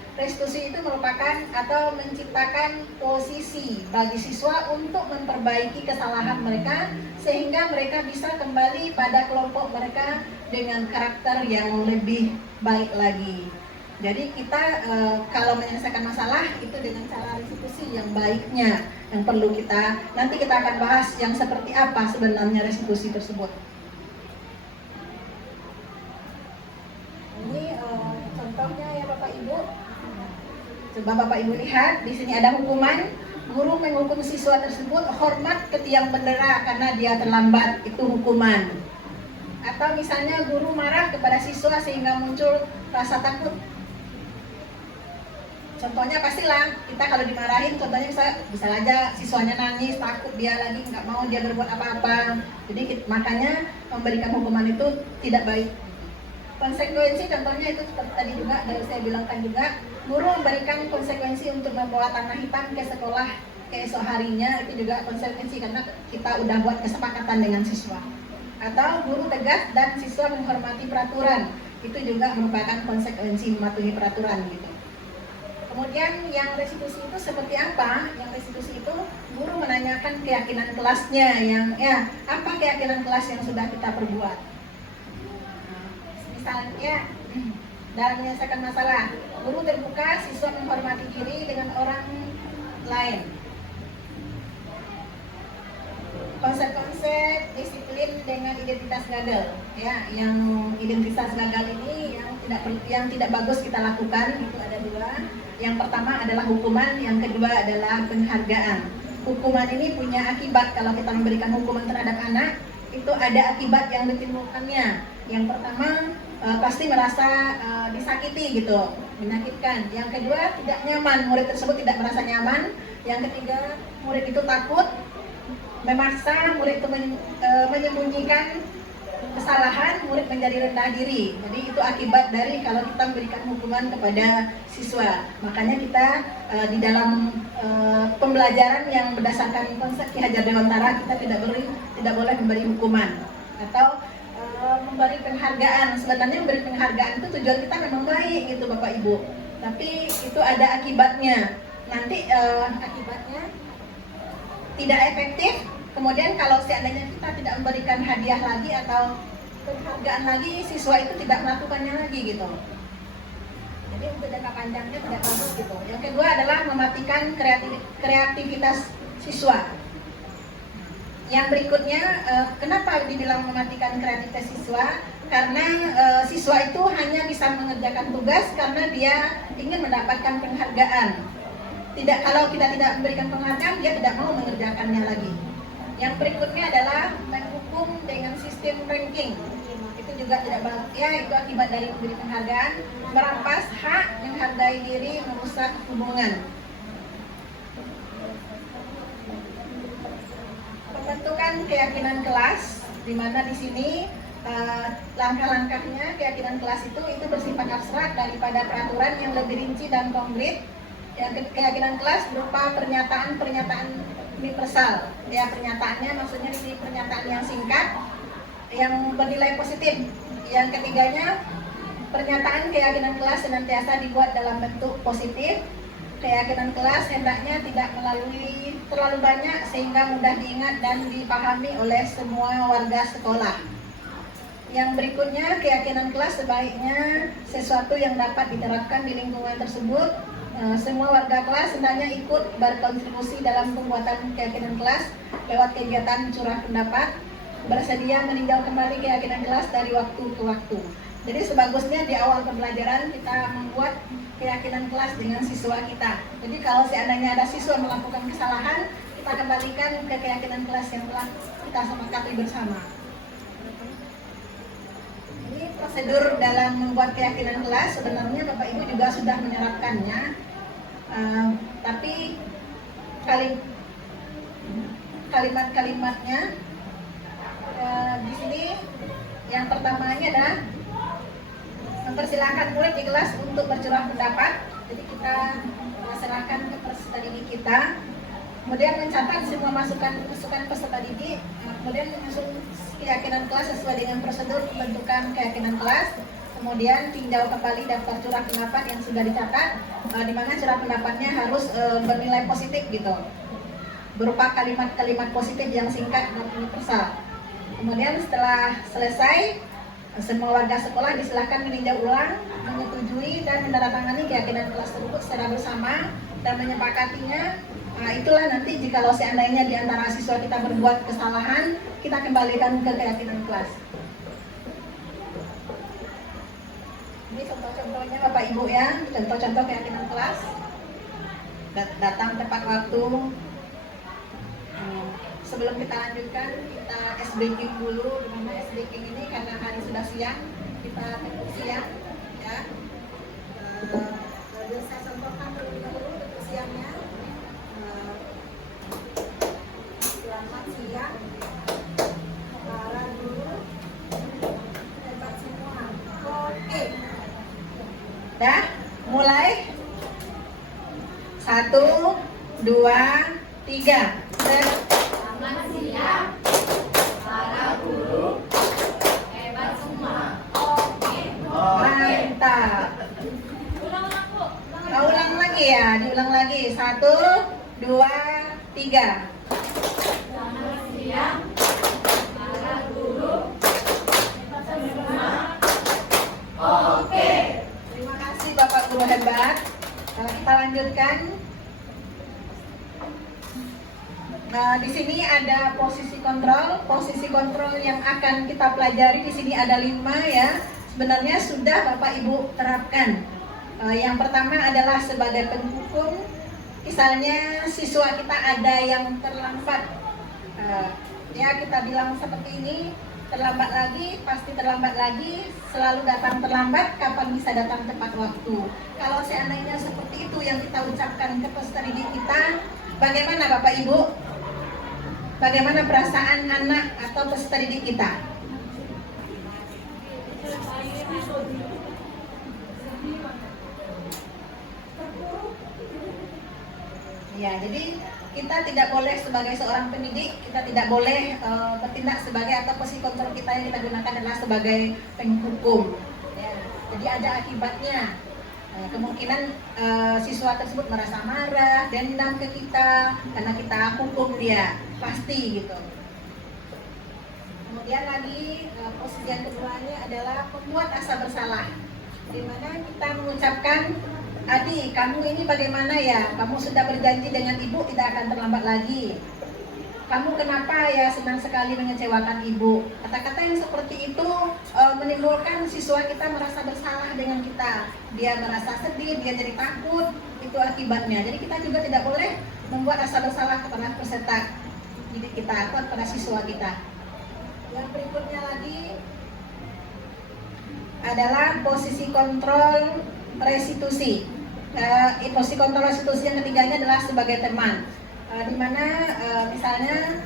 itu merupakan atau menciptakan posisi bagi siswa untuk memperbaiki kesalahan mereka sehingga mereka bisa kembali pada kelompok mereka dengan karakter yang lebih baik lagi. Jadi kita kalau menyelesaikan masalah itu dengan cara restitusi yang baiknya yang perlu kita, nanti kita akan bahas yang seperti apa sebenarnya restitusi tersebut. Ini contohnya ya Bapak Ibu. Coba Bapak Ibu lihat, di sini ada hukuman. Guru menghukum siswa tersebut hormat ke tiang bendera karena dia terlambat, itu hukuman. Atau misalnya guru marah kepada siswa sehingga muncul rasa takut. Contohnya pastilah kita kalau dimarahin, contohnya bisa aja siswanya nangis, takut dia lagi, nggak mau dia berbuat apa-apa. Jadi makanya memberikan hukuman itu tidak baik. Konsekuensi contohnya itu seperti tadi juga dari saya bilangkan juga, guru memberikan konsekuensi untuk membawa tanah hitam ke sekolah keesok harinya, itu juga konsekuensi karena kita udah buat kesepakatan dengan siswa. Atau guru tegas dan siswa menghormati peraturan, itu juga merupakan konsekuensi mematuhi peraturan gitu. Kemudian yang restitusi itu seperti apa? Yang restitusi itu guru menanyakan keyakinan kelasnya apa keyakinan kelas yang sudah kita perbuat. Misalnya dalam menyelesaikan masalah, guru terbuka, siswa menghormati diri dengan orang lain. Konsep-konsep disiplin dengan identitas gagal, ya, yang identitas gagal ini yang tidak bagus kita lakukan, itu ada 2. Yang pertama adalah hukuman, yang kedua adalah penghargaan. Hukuman ini punya akibat. Kalau kita memberikan hukuman terhadap anak, itu ada akibat yang ditimbulkannya. Yang pertama pasti merasa disakiti gitu, menyakitkan. Yang kedua tidak nyaman, murid tersebut tidak merasa nyaman. Yang ketiga murid itu takut, memaksa murid itu menyembunyikan kesalahan, murid menjadi rendah diri. Jadi itu akibat dari kalau kita memberikan hukuman kepada siswa. Makanya kita di dalam pembelajaran yang berdasarkan konsep Ki Hajar Dewantara, kita tidak boleh memberi hukuman atau memberi penghargaan. Sebenarnya memberi penghargaan itu tujuan kita memang baik gitu Bapak Ibu. Tapi itu ada akibatnya. Nanti akibatnya tidak efektif. Kemudian kalau seandainya kita tidak memberikan hadiah lagi atau penghargaan lagi, siswa itu tidak melakukannya lagi gitu. Jadi untuk jangka panjangnya tidak bagus gitu. Yang kedua adalah mematikan kreativitas siswa. Yang berikutnya, kenapa dibilang mematikan kreativitas siswa? Karena siswa itu hanya bisa mengerjakan tugas karena dia ingin mendapatkan penghargaan. Kalau kita tidak memberikan penghargaan, dia tidak mau mengerjakannya lagi. Yang berikutnya adalah menghukum dengan sistem ranking. Itu juga tidak bagus ya, itu akibat dari memberi penghargaan, merampas hak, menghargai diri, merusak hubungan. Pembentukan keyakinan kelas, di mana di sini langkah-langkahnya keyakinan kelas itu bersifat abstrak daripada peraturan yang lebih rinci dan konkret. Yang keyakinan kelas berupa pernyataan-pernyataan universal. Ya, pernyataannya maksudnya di pernyataan yang singkat yang bernilai positif. Yang ketiganya, pernyataan keyakinan kelas senantiasa dibuat dalam bentuk positif. Keyakinan kelas hendaknya tidak melalui terlalu banyak sehingga mudah diingat dan dipahami oleh semua warga sekolah. Yang berikutnya, keyakinan kelas sebaiknya sesuatu yang dapat diterapkan di lingkungan tersebut. Semua warga kelas hendaknya ikut berkontribusi dalam pembuatan keyakinan kelas lewat kegiatan curah pendapat, bersedia meninjau kembali keyakinan kelas dari waktu ke waktu. Jadi sebagusnya di awal pembelajaran kita membuat keyakinan kelas dengan siswa kita. Jadi kalau seandainya ada siswa melakukan kesalahan, kita kembalikan ke keyakinan kelas yang telah kita sepakati bersama. Ini prosedur dalam membuat keyakinan kelas. Sebenarnya Bapak Ibu juga sudah menerapkannya. Tapi kalimat-kalimatnya di sini yang pertamanya adalah mempersilahkan murid di kelas untuk bercurah pendapat. Jadi kita serahkan ke peserta didik kita, kemudian mencatat semua masukan peserta didik, kemudian menyusun keyakinan kelas sesuai dengan prosedur pembentukan keyakinan kelas. Kemudian tinjau kembali daftar curah pendapat yang sudah dicatat, di mana curah pendapatnya harus bernilai positif gitu, berupa kalimat-kalimat positif yang singkat dan universal. Kemudian setelah selesai, semua warga sekolah disilahkan meninjau ulang, menyetujui dan menandatangani keyakinan kelas tersebut secara bersama dan menyepakatinya. Itulah nanti jikalau seandainya di antara siswa kita berbuat kesalahan, kita kembalikan ke keyakinan kelas. Ini contoh-contohnya Bapak Ibu ya, contoh-contoh keyakinan kelas. Datang tepat waktu. Sebelum kita lanjutkan, kita ice breaking dulu. Dimana ice breaking ini karena hari sudah siang, kita tutup siang ya. Saya contohkan terlebih dahulu tutup siangnya. Selamat siang para guru, hebat semua. Oke. Dah, mulai. 1, 2, 3. Selamat siang, para guru, hebat semua. Oke. Mantap. Ulang lagi ya, diulang lagi. 1, 2, 3. Selamat siang, para guru, hebat semua. Oke. Terima kasih Bapak Guru hebat. Kita lanjutkan. Di sini ada posisi kontrol. Posisi kontrol yang akan kita pelajari di sini ada 5 ya. Sebenarnya sudah Bapak Ibu terapkan. Yang pertama adalah sebagai penghukum. Misalnya siswa kita ada yang terlambat, ya kita bilang seperti ini, terlambat lagi, pasti terlambat lagi, selalu datang terlambat, kapan bisa datang tepat waktu. Kalau seandainya seperti itu yang kita ucapkan ke peserta didik kita, bagaimana Bapak Ibu? Bagaimana perasaan anak atau peserta didik kita? Ya, jadi kita tidak boleh sebagai seorang pendidik, kita tidak boleh bertindak sebagai atau posisi kontrol kita yang kita gunakan adalah sebagai penghukum. Ya, jadi ada akibatnya. Kemungkinan siswa tersebut merasa marah, dendam ke kita karena kita hukum dia, pasti gitu. Kemudian lagi posisi yang keduanya adalah membuat rasa bersalah, di mana kita mengucapkan, Adi, kamu ini bagaimana ya? Kamu sudah berjanji dengan ibu tidak akan terlambat lagi. Kamu kenapa ya senang sekali mengecewakan ibu? Kata-kata yang seperti itu menimbulkan siswa kita merasa bersalah dengan kita. Dia merasa sedih, dia jadi takut, itu akibatnya. Jadi kita juga tidak boleh membuat rasa bersalah kepada peserta didik kita atau kepada siswa kita. Yang berikutnya lagi adalah posisi kontrol restitusi. Posisi kontrol restitusi yang ketiganya adalah sebagai teman, di mana misalnya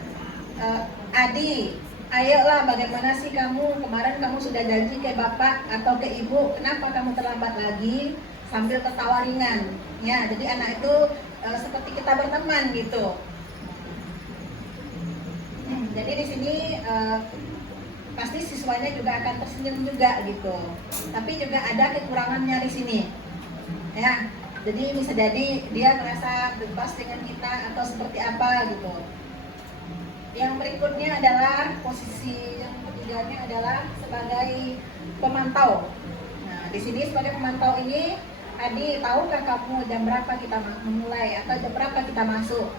Adi, ayolah bagaimana sih kamu kemarin kamu sudah janji ke bapak atau ke ibu, kenapa kamu terlambat lagi, sambil ketawa ringan. Ya, jadi anak itu seperti kita berteman gitu. Jadi di sini pasti siswanya juga akan tersenyum juga gitu. Tapi juga ada kekurangannya di sini. Ya, jadi bisa jadi dia merasa bebas dengan kita atau seperti apa gitu. Yang berikutnya adalah posisi yang ketiganya adalah sebagai pemantau. Nah, di sini sebagai pemantau ini, Adi, tahukah kamu jam berapa kita memulai atau jam berapa kita masuk?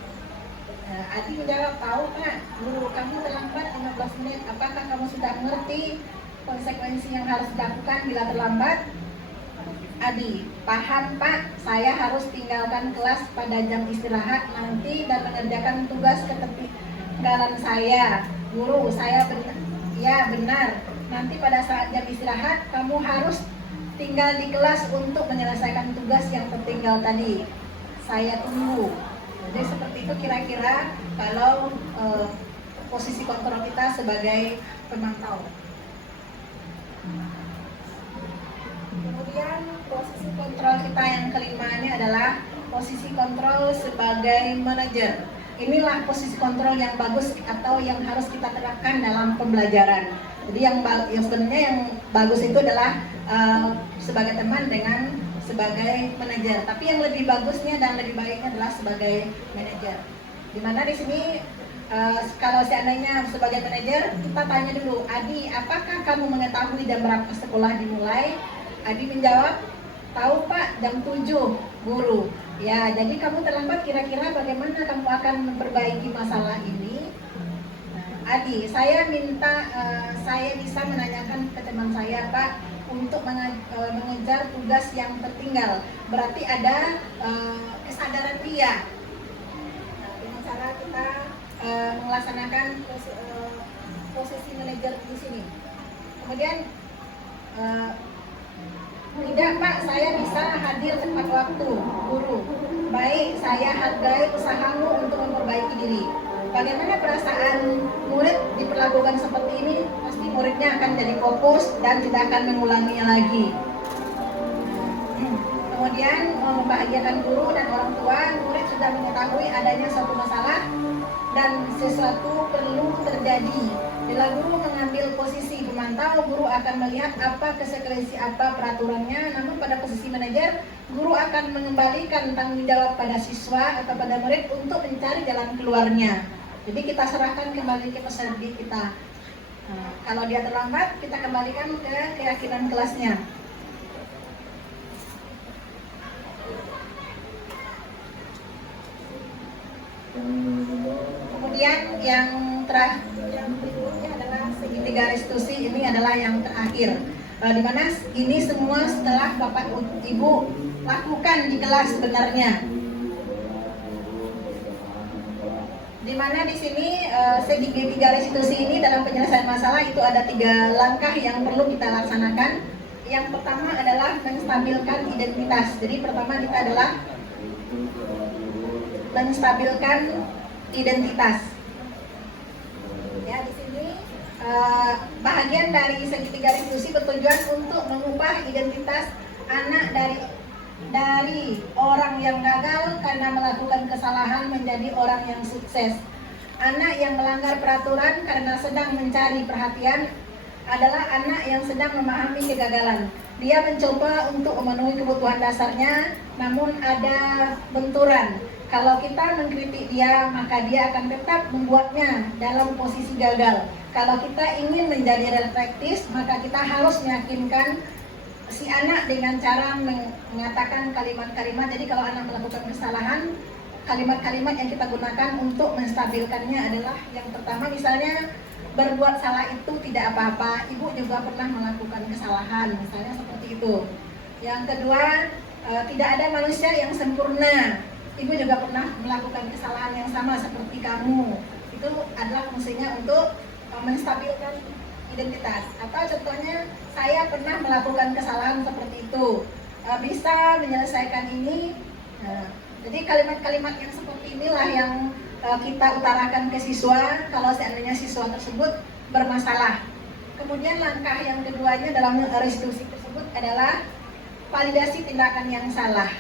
Nah, Adi menjawab, tahu Kak, guru kamu terlambat 15 menit. Apakah kamu sudah mengerti konsekuensi yang harus dilakukan bila terlambat? Adi, paham Pak, saya harus tinggalkan kelas pada jam istirahat nanti dan mengerjakan tugas ketinggalan saya. Guru, saya benar. Ya benar, nanti pada saat jam istirahat kamu harus tinggal di kelas untuk menyelesaikan tugas yang tertinggal tadi. Saya tunggu. Jadi seperti itu kira-kira kalau posisi kontrol kita sebagai pemantau. Kemudian posisi kontrol kita yang kelima ini adalah posisi kontrol sebagai manajer. Inilah posisi kontrol yang bagus atau yang harus kita terapkan dalam pembelajaran. Jadi yang sebenarnya yang bagus itu adalah sebagai teman dengan sebagai manajer. Tapi yang lebih bagusnya dan lebih baiknya adalah sebagai manajer. Dimana di sini kalau seandainya sebagai manajer kita tanya dulu, Adi, apakah kamu mengetahui jam berapa sekolah dimulai? Adi menjawab, tahu Pak, jam 7, guru. Ya, jadi kamu terlambat, kira-kira bagaimana kamu akan memperbaiki masalah ini? Nah, Adi, saya minta, saya bisa menanyakan ke teman saya, Pak, untuk mengejar tugas yang tertinggal. Berarti ada kesadaran dia. Nah, dengan cara kita melaksanakan posisi manajer di sini. Kemudian, tidak Pak, saya bisa hadir tepat waktu, guru. Baik, saya hargai usahamu untuk memperbaiki diri. Bagaimana perasaan murid diperlakukan seperti ini? Pasti muridnya akan jadi fokus dan tidak akan mengulanginya lagi. Kemudian membahagiakan guru dan orang tua, murid sudah mengetahui adanya suatu masalah dan sesuatu perlu terjadi. Bila guru mengambil posisi pemantau, guru akan melihat apa konsekuensi apa peraturannya. Namun pada posisi manajer, guru akan mengembalikan tanggung jawab pada siswa atau pada murid untuk mencari jalan keluarnya. Jadi kita serahkan kembali ke peserta didik kita. Nah, kalau dia terlambat, kita kembalikan ke keyakinan kelasnya. Kemudian yang berikutnya adalah segitiga restitusi. Ini adalah yang terakhir. Di mana ini semua setelah Bapak Ibu lakukan di kelas sebenarnya. Di mana di sini segitiga restitusi ini dalam penyelesaian masalah itu ada 3 langkah yang perlu kita laksanakan. Yang pertama adalah menstabilkan identitas. Jadi pertama kita adalah menstabilkan identitas. Ya, di sini bahagian dari segitiga restitusi bertujuan untuk mengubah identitas anak dari orang yang gagal karena melakukan kesalahan menjadi orang yang sukses. Anak yang melanggar peraturan karena sedang mencari perhatian adalah anak yang sedang memahami kegagalan. Dia mencoba untuk memenuhi kebutuhan dasarnya, namun ada benturan. Kalau kita mengkritik dia, maka dia akan tetap membuatnya dalam posisi gagal. Kalau kita ingin menjadi reflektif, maka kita harus meyakinkan si anak dengan cara mengatakan kalimat-kalimat. Jadi kalau anak melakukan kesalahan, kalimat-kalimat yang kita gunakan untuk menstabilkannya adalah yang pertama, misalnya berbuat salah itu tidak apa-apa, ibu juga pernah melakukan kesalahan, misalnya seperti itu. Yang kedua, tidak ada manusia yang sempurna, ibu juga pernah melakukan kesalahan yang sama seperti kamu. Itu adalah fungsinya untuk menstabilkan identitas. Atau contohnya, saya pernah melakukan kesalahan seperti itu, bisa menyelesaikan ini. Jadi kalimat-kalimat yang seperti inilah yang kita utarakan ke siswa kalau seandainya siswa tersebut bermasalah. Kemudian langkah yang keduanya dalam restitusi tersebut adalah validasi tindakan yang salah.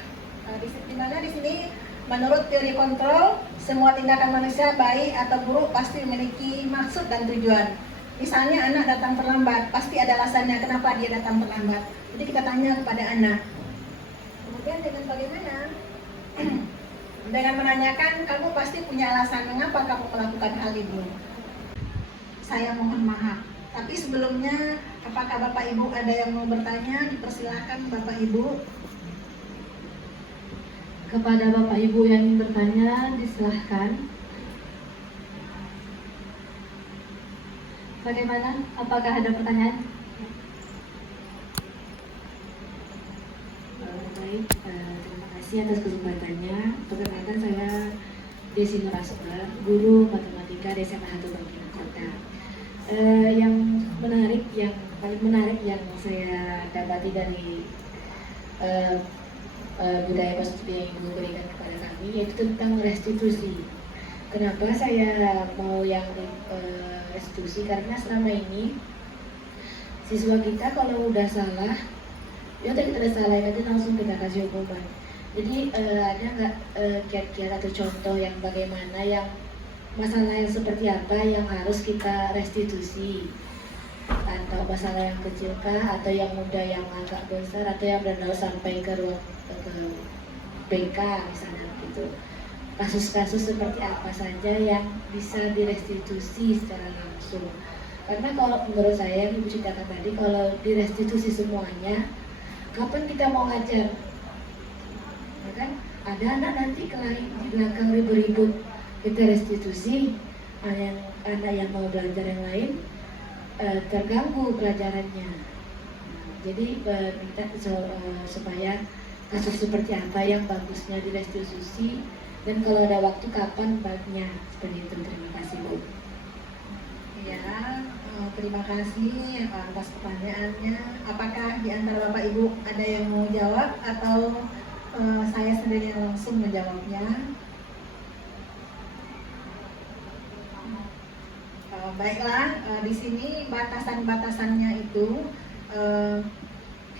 Di mana di sini menurut teori kontrol, semua tindakan manusia baik atau buruk pasti memiliki maksud dan tujuan. Misalnya anak datang terlambat, pasti ada alasannya kenapa dia datang terlambat. Jadi kita tanya kepada anak. Kemudian dengan bagaimana? Dengan menanyakan, kamu pasti punya alasan mengapa kamu melakukan hal itu. Saya mohon maaf. Tapi sebelumnya, apakah Bapak Ibu ada yang mau bertanya? Dipersilakan Bapak Ibu. Kepada Bapak Ibu yang ingin bertanya, disilahkan. Bagaimana? Apakah ada pertanyaan? Baik, terima kasih atas kesempatannya. Perkenalkan saya Desi Nurasura, guru matematika di SMA 1 Bangkinang Kota. Yang paling menarik yang saya dapati dari budaya positif yang Ibu berikan kepada kami yaitu tentang restitusi. Kenapa saya mau yang restitusi? Karena selama ini siswa kita kalau udah salah, ya kita udah salah, nanti langsung kita kasih hukuman. Jadi ada nggak kiat-kiat atau contoh yang bagaimana yang masalah yang seperti apa yang harus kita restitusi, atau masalah yang kecil kah, atau yang mudah, yang agak besar, atau yang benar-benar sampai ke ruang ke BK misalnya gitu. Kasus-kasus seperti apa saja yang bisa direstitusi secara langsung. Karena kalau menurut saya, Ibu ceritakan tadi, kalau direstitusi semuanya, kapan kita mau ngajar? Ya kan? Ada anak nanti kelahi di belakang ribut-ribut, kita restitusi, anak yang mau belajar yang lain terganggu pelajarannya. Jadi minta supaya kasus seperti apa yang bagusnya direstitusi, dan kalau ada waktu kapan baiknya, seperti itu. Terima kasih, Bu. Ya, terima kasih atas pertanyaannya. Apakah di antara Bapak Ibu ada yang mau jawab atau saya sendiri yang langsung menjawabnya? Baiklah, di sini batasan-batasannya itu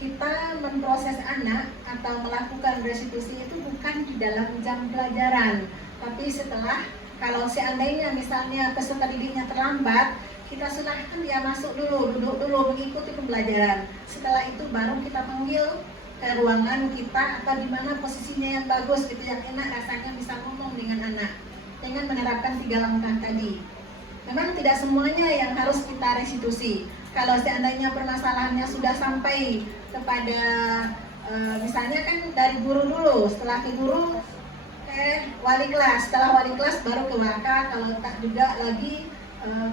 kita memproses anak atau melakukan restitusi itu bukan di dalam jam pelajaran, tapi setelah, kalau seandainya misalnya peserta didiknya terlambat, kita silahkan dia masuk dulu, duduk dulu, mengikuti pembelajaran. Setelah itu baru kita panggil ke ruangan kita atau di mana posisinya yang bagus, gitu, yang enak rasanya bisa ngomong dengan anak dengan menerapkan 3 langkah tadi. Memang tidak semuanya yang harus kita restitusi. Kalau seandainya permasalahannya sudah sampai kepada misalnya kan dari guru dulu, setelah ke guru wali kelas, setelah wali kelas baru ke WK. Kalau tak juga lagi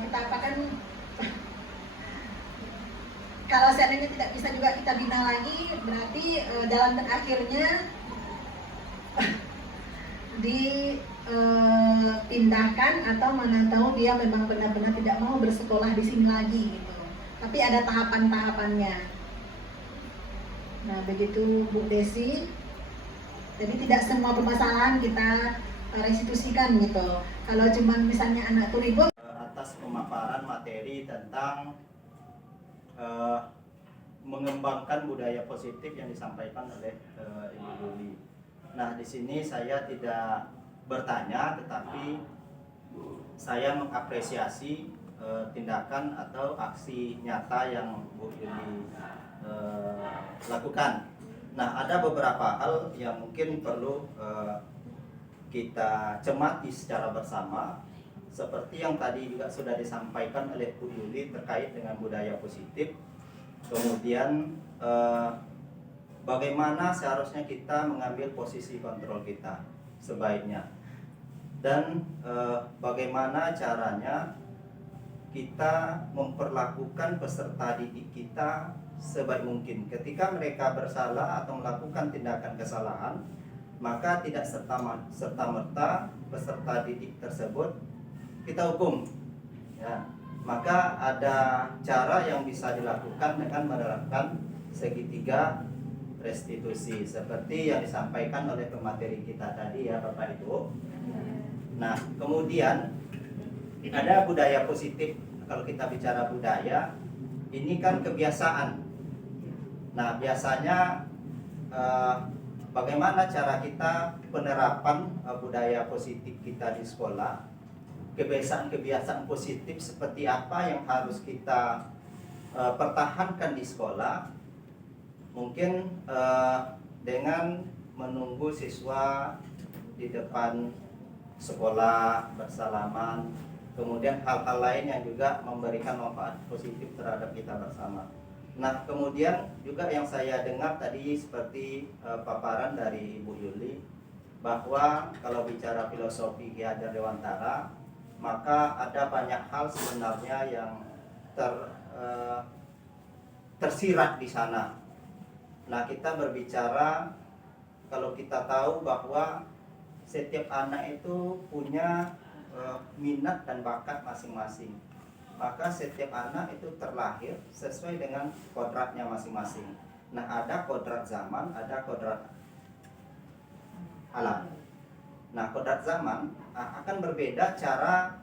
kita apakan kalau seandainya tidak bisa juga kita bina lagi, berarti jalan terakhirnya dipindahkan atau mana tahu dia memang benar-benar tidak mau bersekolah di sini lagi gitu. Tapi ada tahapan-tahapannya. Nah, begitu Bu Desi. Jadi tidak semua permasalahan kita restitusikan gitu. Kalau cuma misalnya anak tuh ribut Atas pemaparan materi tentang mengembangkan budaya positif yang disampaikan oleh Ibu Yuli. Nah, di sini saya tidak bertanya, tetapi saya mengapresiasi tindakan atau aksi nyata yang Bu Yuli lakukan. Nah, ada beberapa hal yang mungkin perlu kita cermati secara bersama, seperti yang tadi juga sudah disampaikan oleh Bu Yuli terkait dengan budaya positif. Kemudian bagaimana seharusnya kita mengambil posisi kontrol kita sebaiknya, dan bagaimana caranya kita memperlakukan peserta didik kita sebaik mungkin. Ketika mereka bersalah atau melakukan tindakan kesalahan, maka tidak serta-merta peserta didik tersebut kita hukum, ya. Maka ada cara yang bisa dilakukan dengan menerapkan segitiga restitusi seperti yang disampaikan oleh pemateri kita tadi, ya Bapak Ibu. Nah, kemudian ada budaya positif. Kalau kita bicara budaya, ini kan kebiasaan. Nah, biasanya bagaimana cara kita penerapan budaya positif kita di sekolah? Kebiasaan-kebiasaan positif seperti apa yang harus kita pertahankan di sekolah? Mungkin dengan menunggu siswa di depan sekolah bersalaman, kemudian hal-hal lain yang juga memberikan manfaat positif terhadap kita bersama. Nah, kemudian juga yang saya dengar tadi seperti paparan dari Ibu Yuli, bahwa kalau bicara filosofi Ki Hajar Dewantara, maka ada banyak hal sebenarnya yang tersirat di sana. Nah, kita berbicara, kalau kita tahu bahwa setiap anak itu punya minat dan bakat masing-masing, maka setiap anak itu terlahir sesuai dengan kodratnya masing-masing. Nah, ada kodrat zaman, ada kodrat alam. Nah, kodrat zaman akan berbeda cara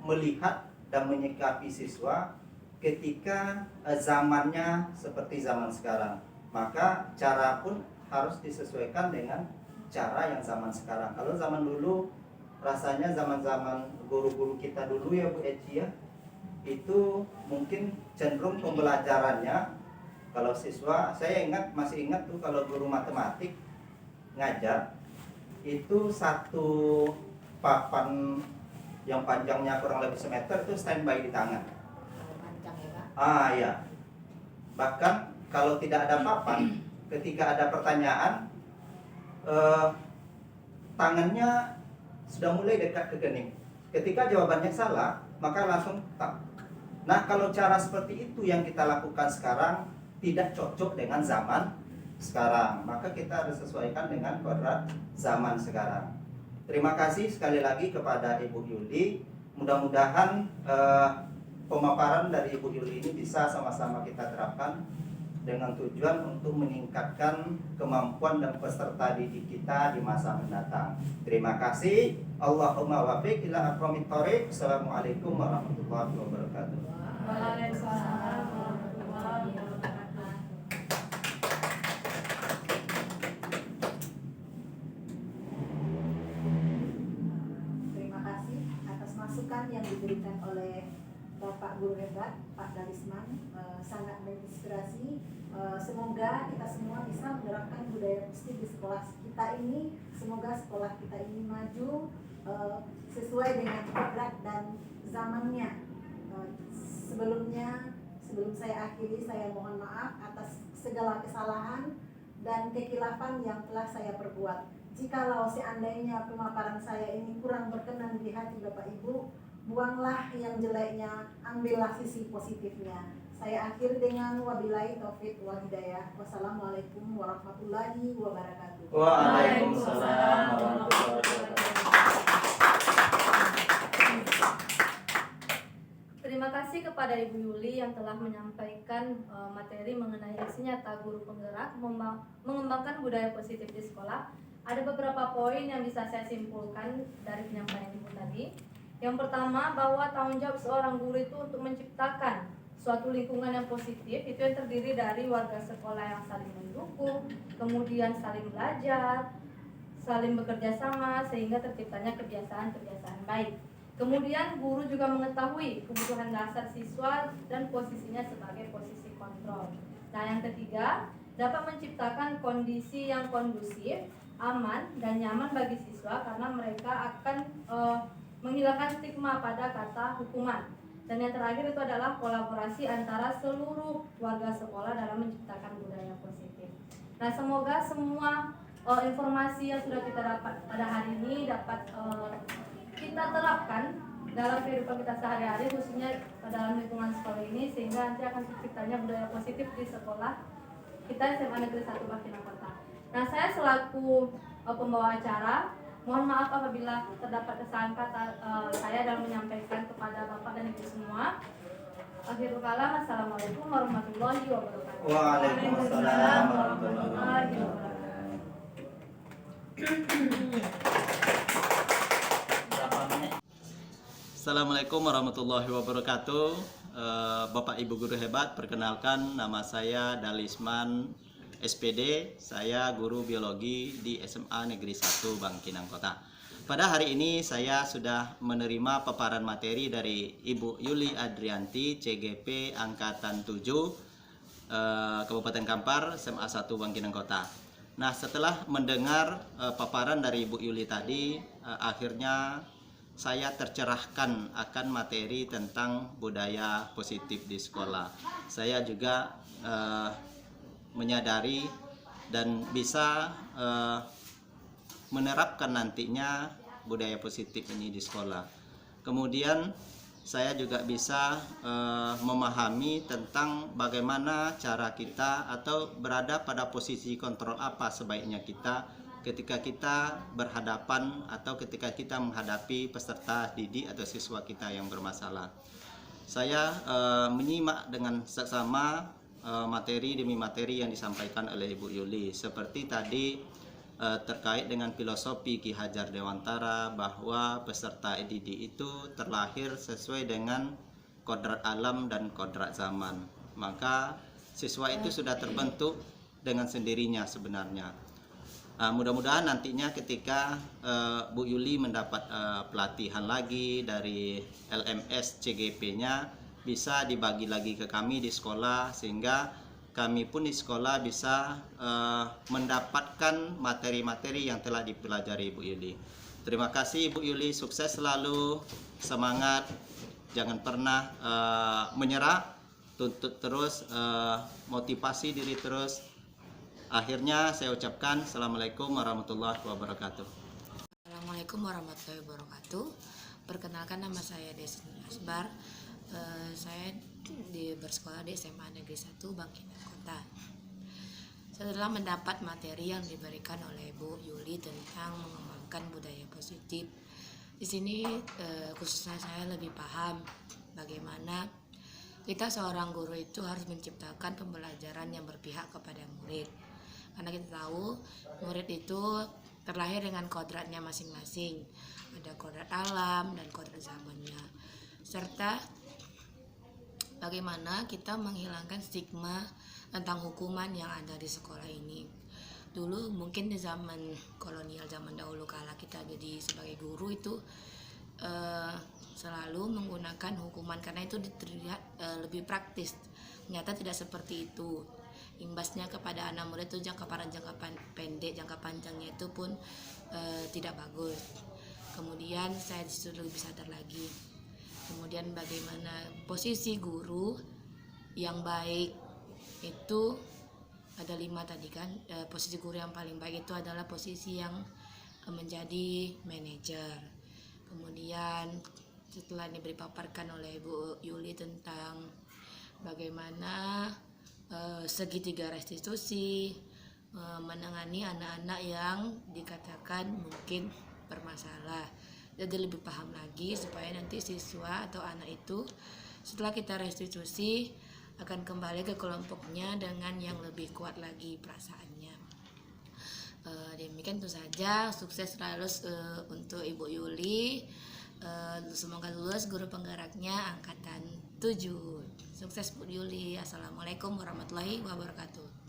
melihat dan menyikapi siswa ketika zamannya seperti zaman sekarang. Maka cara pun harus disesuaikan dengan cara yang zaman sekarang. Kalau zaman dulu, rasanya zaman-zaman guru-guru kita dulu ya Bu Eci ya, itu mungkin cenderung pembelajarannya, kalau siswa, saya masih ingat tuh kalau guru matematik ngajar, itu satu papan yang panjangnya kurang lebih semeter itu standby di tangan. Panjang ya Kak? Ya. Bahkan kalau tidak ada papan, ketika ada pertanyaan, tangannya sudah mulai dekat ke kening. Ketika jawabannya salah, maka langsung tak. Nah, kalau cara seperti itu yang kita lakukan sekarang tidak cocok dengan zaman sekarang, maka kita harus sesuaikan dengan kodrat zaman sekarang. Terima kasih sekali lagi kepada Ibu Yuli. Mudah-mudahan pemaparan dari Ibu Yuli ini bisa sama-sama kita terapkan dengan tujuan untuk meningkatkan kemampuan dan peserta didik kita di masa mendatang. Terima kasih. Allahumma wafiq ila aqwamit thoriq. Assalamualaikum warahmatullahi wabarakatuh. Waalaikumsalam warahmatullahi wabarakatuh. terima kasih atas masukan yang diberikan oleh Bapak Guru Hebat, Pak Darisman, sangat menginspirasi. Semoga kita semua bisa menerapkan budaya positif di sekolah kita ini. Semoga sekolah kita ini maju sesuai dengan kodrat dan zamannya. Sebelum saya akhiri, saya mohon maaf atas segala kesalahan dan kekilafan yang telah saya perbuat. Jikalau seandainya pemaparan saya ini kurang berkenan di hati Bapak Ibu, buanglah yang jeleknya, ambillah sisi positifnya. Saya akhiri dengan wabillahi taufik wal hidayah. Wassalamualaikum warahmatullahi wabarakatuh. Waalaikumsalam warahmatullahi wabarakatuh. Terima kasih kepada Ibu Yuli yang telah menyampaikan materi mengenai aksi nyata guru penggerak mengembangkan budaya positif di sekolah. Ada beberapa poin yang bisa saya simpulkan dari penyampaian Ibu tadi. Yang pertama, bahwa tanggung jawab seorang guru itu untuk menciptakan suatu lingkungan yang positif, itu yang terdiri dari warga sekolah yang saling mendukung, kemudian saling belajar, saling bekerja sama sehingga terciptanya kebiasaan-kebiasaan baik. Kemudian guru juga mengetahui kebutuhan dasar siswa dan posisinya sebagai posisi kontrol. Nah, yang ketiga, dapat menciptakan kondisi yang kondusif, aman, dan nyaman bagi siswa karena mereka akan menghilangkan stigma pada kata hukuman. Dan yang terakhir itu adalah kolaborasi antara seluruh warga sekolah dalam menciptakan budaya positif. Nah, semoga semua informasi yang sudah kita dapat pada hari ini dapat kita terapkan dalam kehidupan kita sehari-hari, khususnya dalam lingkungan sekolah ini, sehingga nanti akan terciptanya budaya positif di sekolah kita SMA Negeri 1 Bangkinang Kota. Nah, saya selaku pembawa acara, mohon maaf apabila terdapat kesalahan kata saya dalam menyampaikan kepada Bapak dan Ibu semua. Akhirul kalam, assalamualaikum warahmatullahi wabarakatuh. Waalaikumsalam warahmatullahi wabarakatuh. Assalamualaikum warahmatullahi wabarakatuh. Bapak Ibu guru hebat, perkenalkan nama saya Dalisman SPD. Saya guru biologi di SMA Negeri 1 Bangkinang Kota. Pada hari ini saya sudah menerima paparan materi dari Ibu Yuli Adrianti, CGP Angkatan 7, Kabupaten Kampar, SMA 1 Bangkinang Kota. Nah, setelah mendengar paparan dari Ibu Yuli tadi, akhirnya saya tercerahkan akan materi tentang budaya positif di sekolah. Saya juga menyadari dan bisa menerapkan nantinya budaya positif ini di sekolah. Kemudian saya juga bisa memahami tentang bagaimana cara kita atau berada pada posisi kontrol apa sebaiknya kita ketika kita berhadapan atau ketika kita menghadapi peserta didik atau siswa kita yang bermasalah. Saya menyimak dengan seksama materi demi materi yang disampaikan oleh Ibu Yuli. Seperti tadi terkait dengan filosofi Ki Hajar Dewantara bahwa peserta didik itu terlahir sesuai dengan kodrat alam dan kodrat zaman. Maka siswa itu sudah terbentuk dengan sendirinya sebenarnya. Mudah-mudahan nantinya ketika Bu Yuli mendapat pelatihan lagi dari LMS CGP-nya bisa dibagi lagi ke kami di sekolah sehingga kami pun di sekolah bisa mendapatkan materi-materi yang telah dipelajari Ibu Yuli. Terima kasih Ibu Yuli, sukses selalu, semangat, jangan pernah menyerah, tuntut terus, motivasi diri terus. Akhirnya saya ucapkan Assalamualaikum warahmatullahi wabarakatuh. Assalamualaikum warahmatullahi wabarakatuh. Perkenalkan, nama saya Desni Asbar. Saya bersekolah di SMA Negeri 1 Bangkinang Kota. Setelah mendapat materi yang diberikan oleh Bu Yuli tentang mengembangkan budaya positif, di sini khususnya saya lebih paham bagaimana kita seorang guru itu harus menciptakan pembelajaran yang berpihak kepada murid. Karena kita tahu murid itu terlahir dengan kodratnya masing-masing. Ada kodrat alam dan kodrat zamannya. Serta bagaimana kita menghilangkan stigma tentang hukuman yang ada di sekolah ini. Dulu mungkin di zaman kolonial, zaman dahulu kala kita jadi sebagai guru itu selalu menggunakan hukuman karena itu terlihat lebih praktis. Ternyata tidak seperti itu. Imbasnya kepada anak murid itu jangka pendek, jangka panjangnya itu pun tidak bagus. Kemudian saya disuruh lebih sadar lagi. Kemudian bagaimana posisi guru yang baik itu ada 5 tadi kan. Posisi guru yang paling baik itu adalah posisi yang menjadi manajer. Kemudian setelah ini dipaparkan oleh Bu Yuli tentang bagaimana segitiga restitusi menangani anak-anak yang dikatakan mungkin bermasalah. Jadi lebih paham lagi supaya nanti siswa atau anak itu setelah kita restitusi akan kembali ke kelompoknya dengan yang lebih kuat lagi perasaannya. Demikian itu saja. Sukses selalu untuk Ibu Yuli. Semoga lulus guru penggeraknya angkatan 7. Sukses Bu Yuli. Assalamualaikum warahmatullahi wabarakatuh.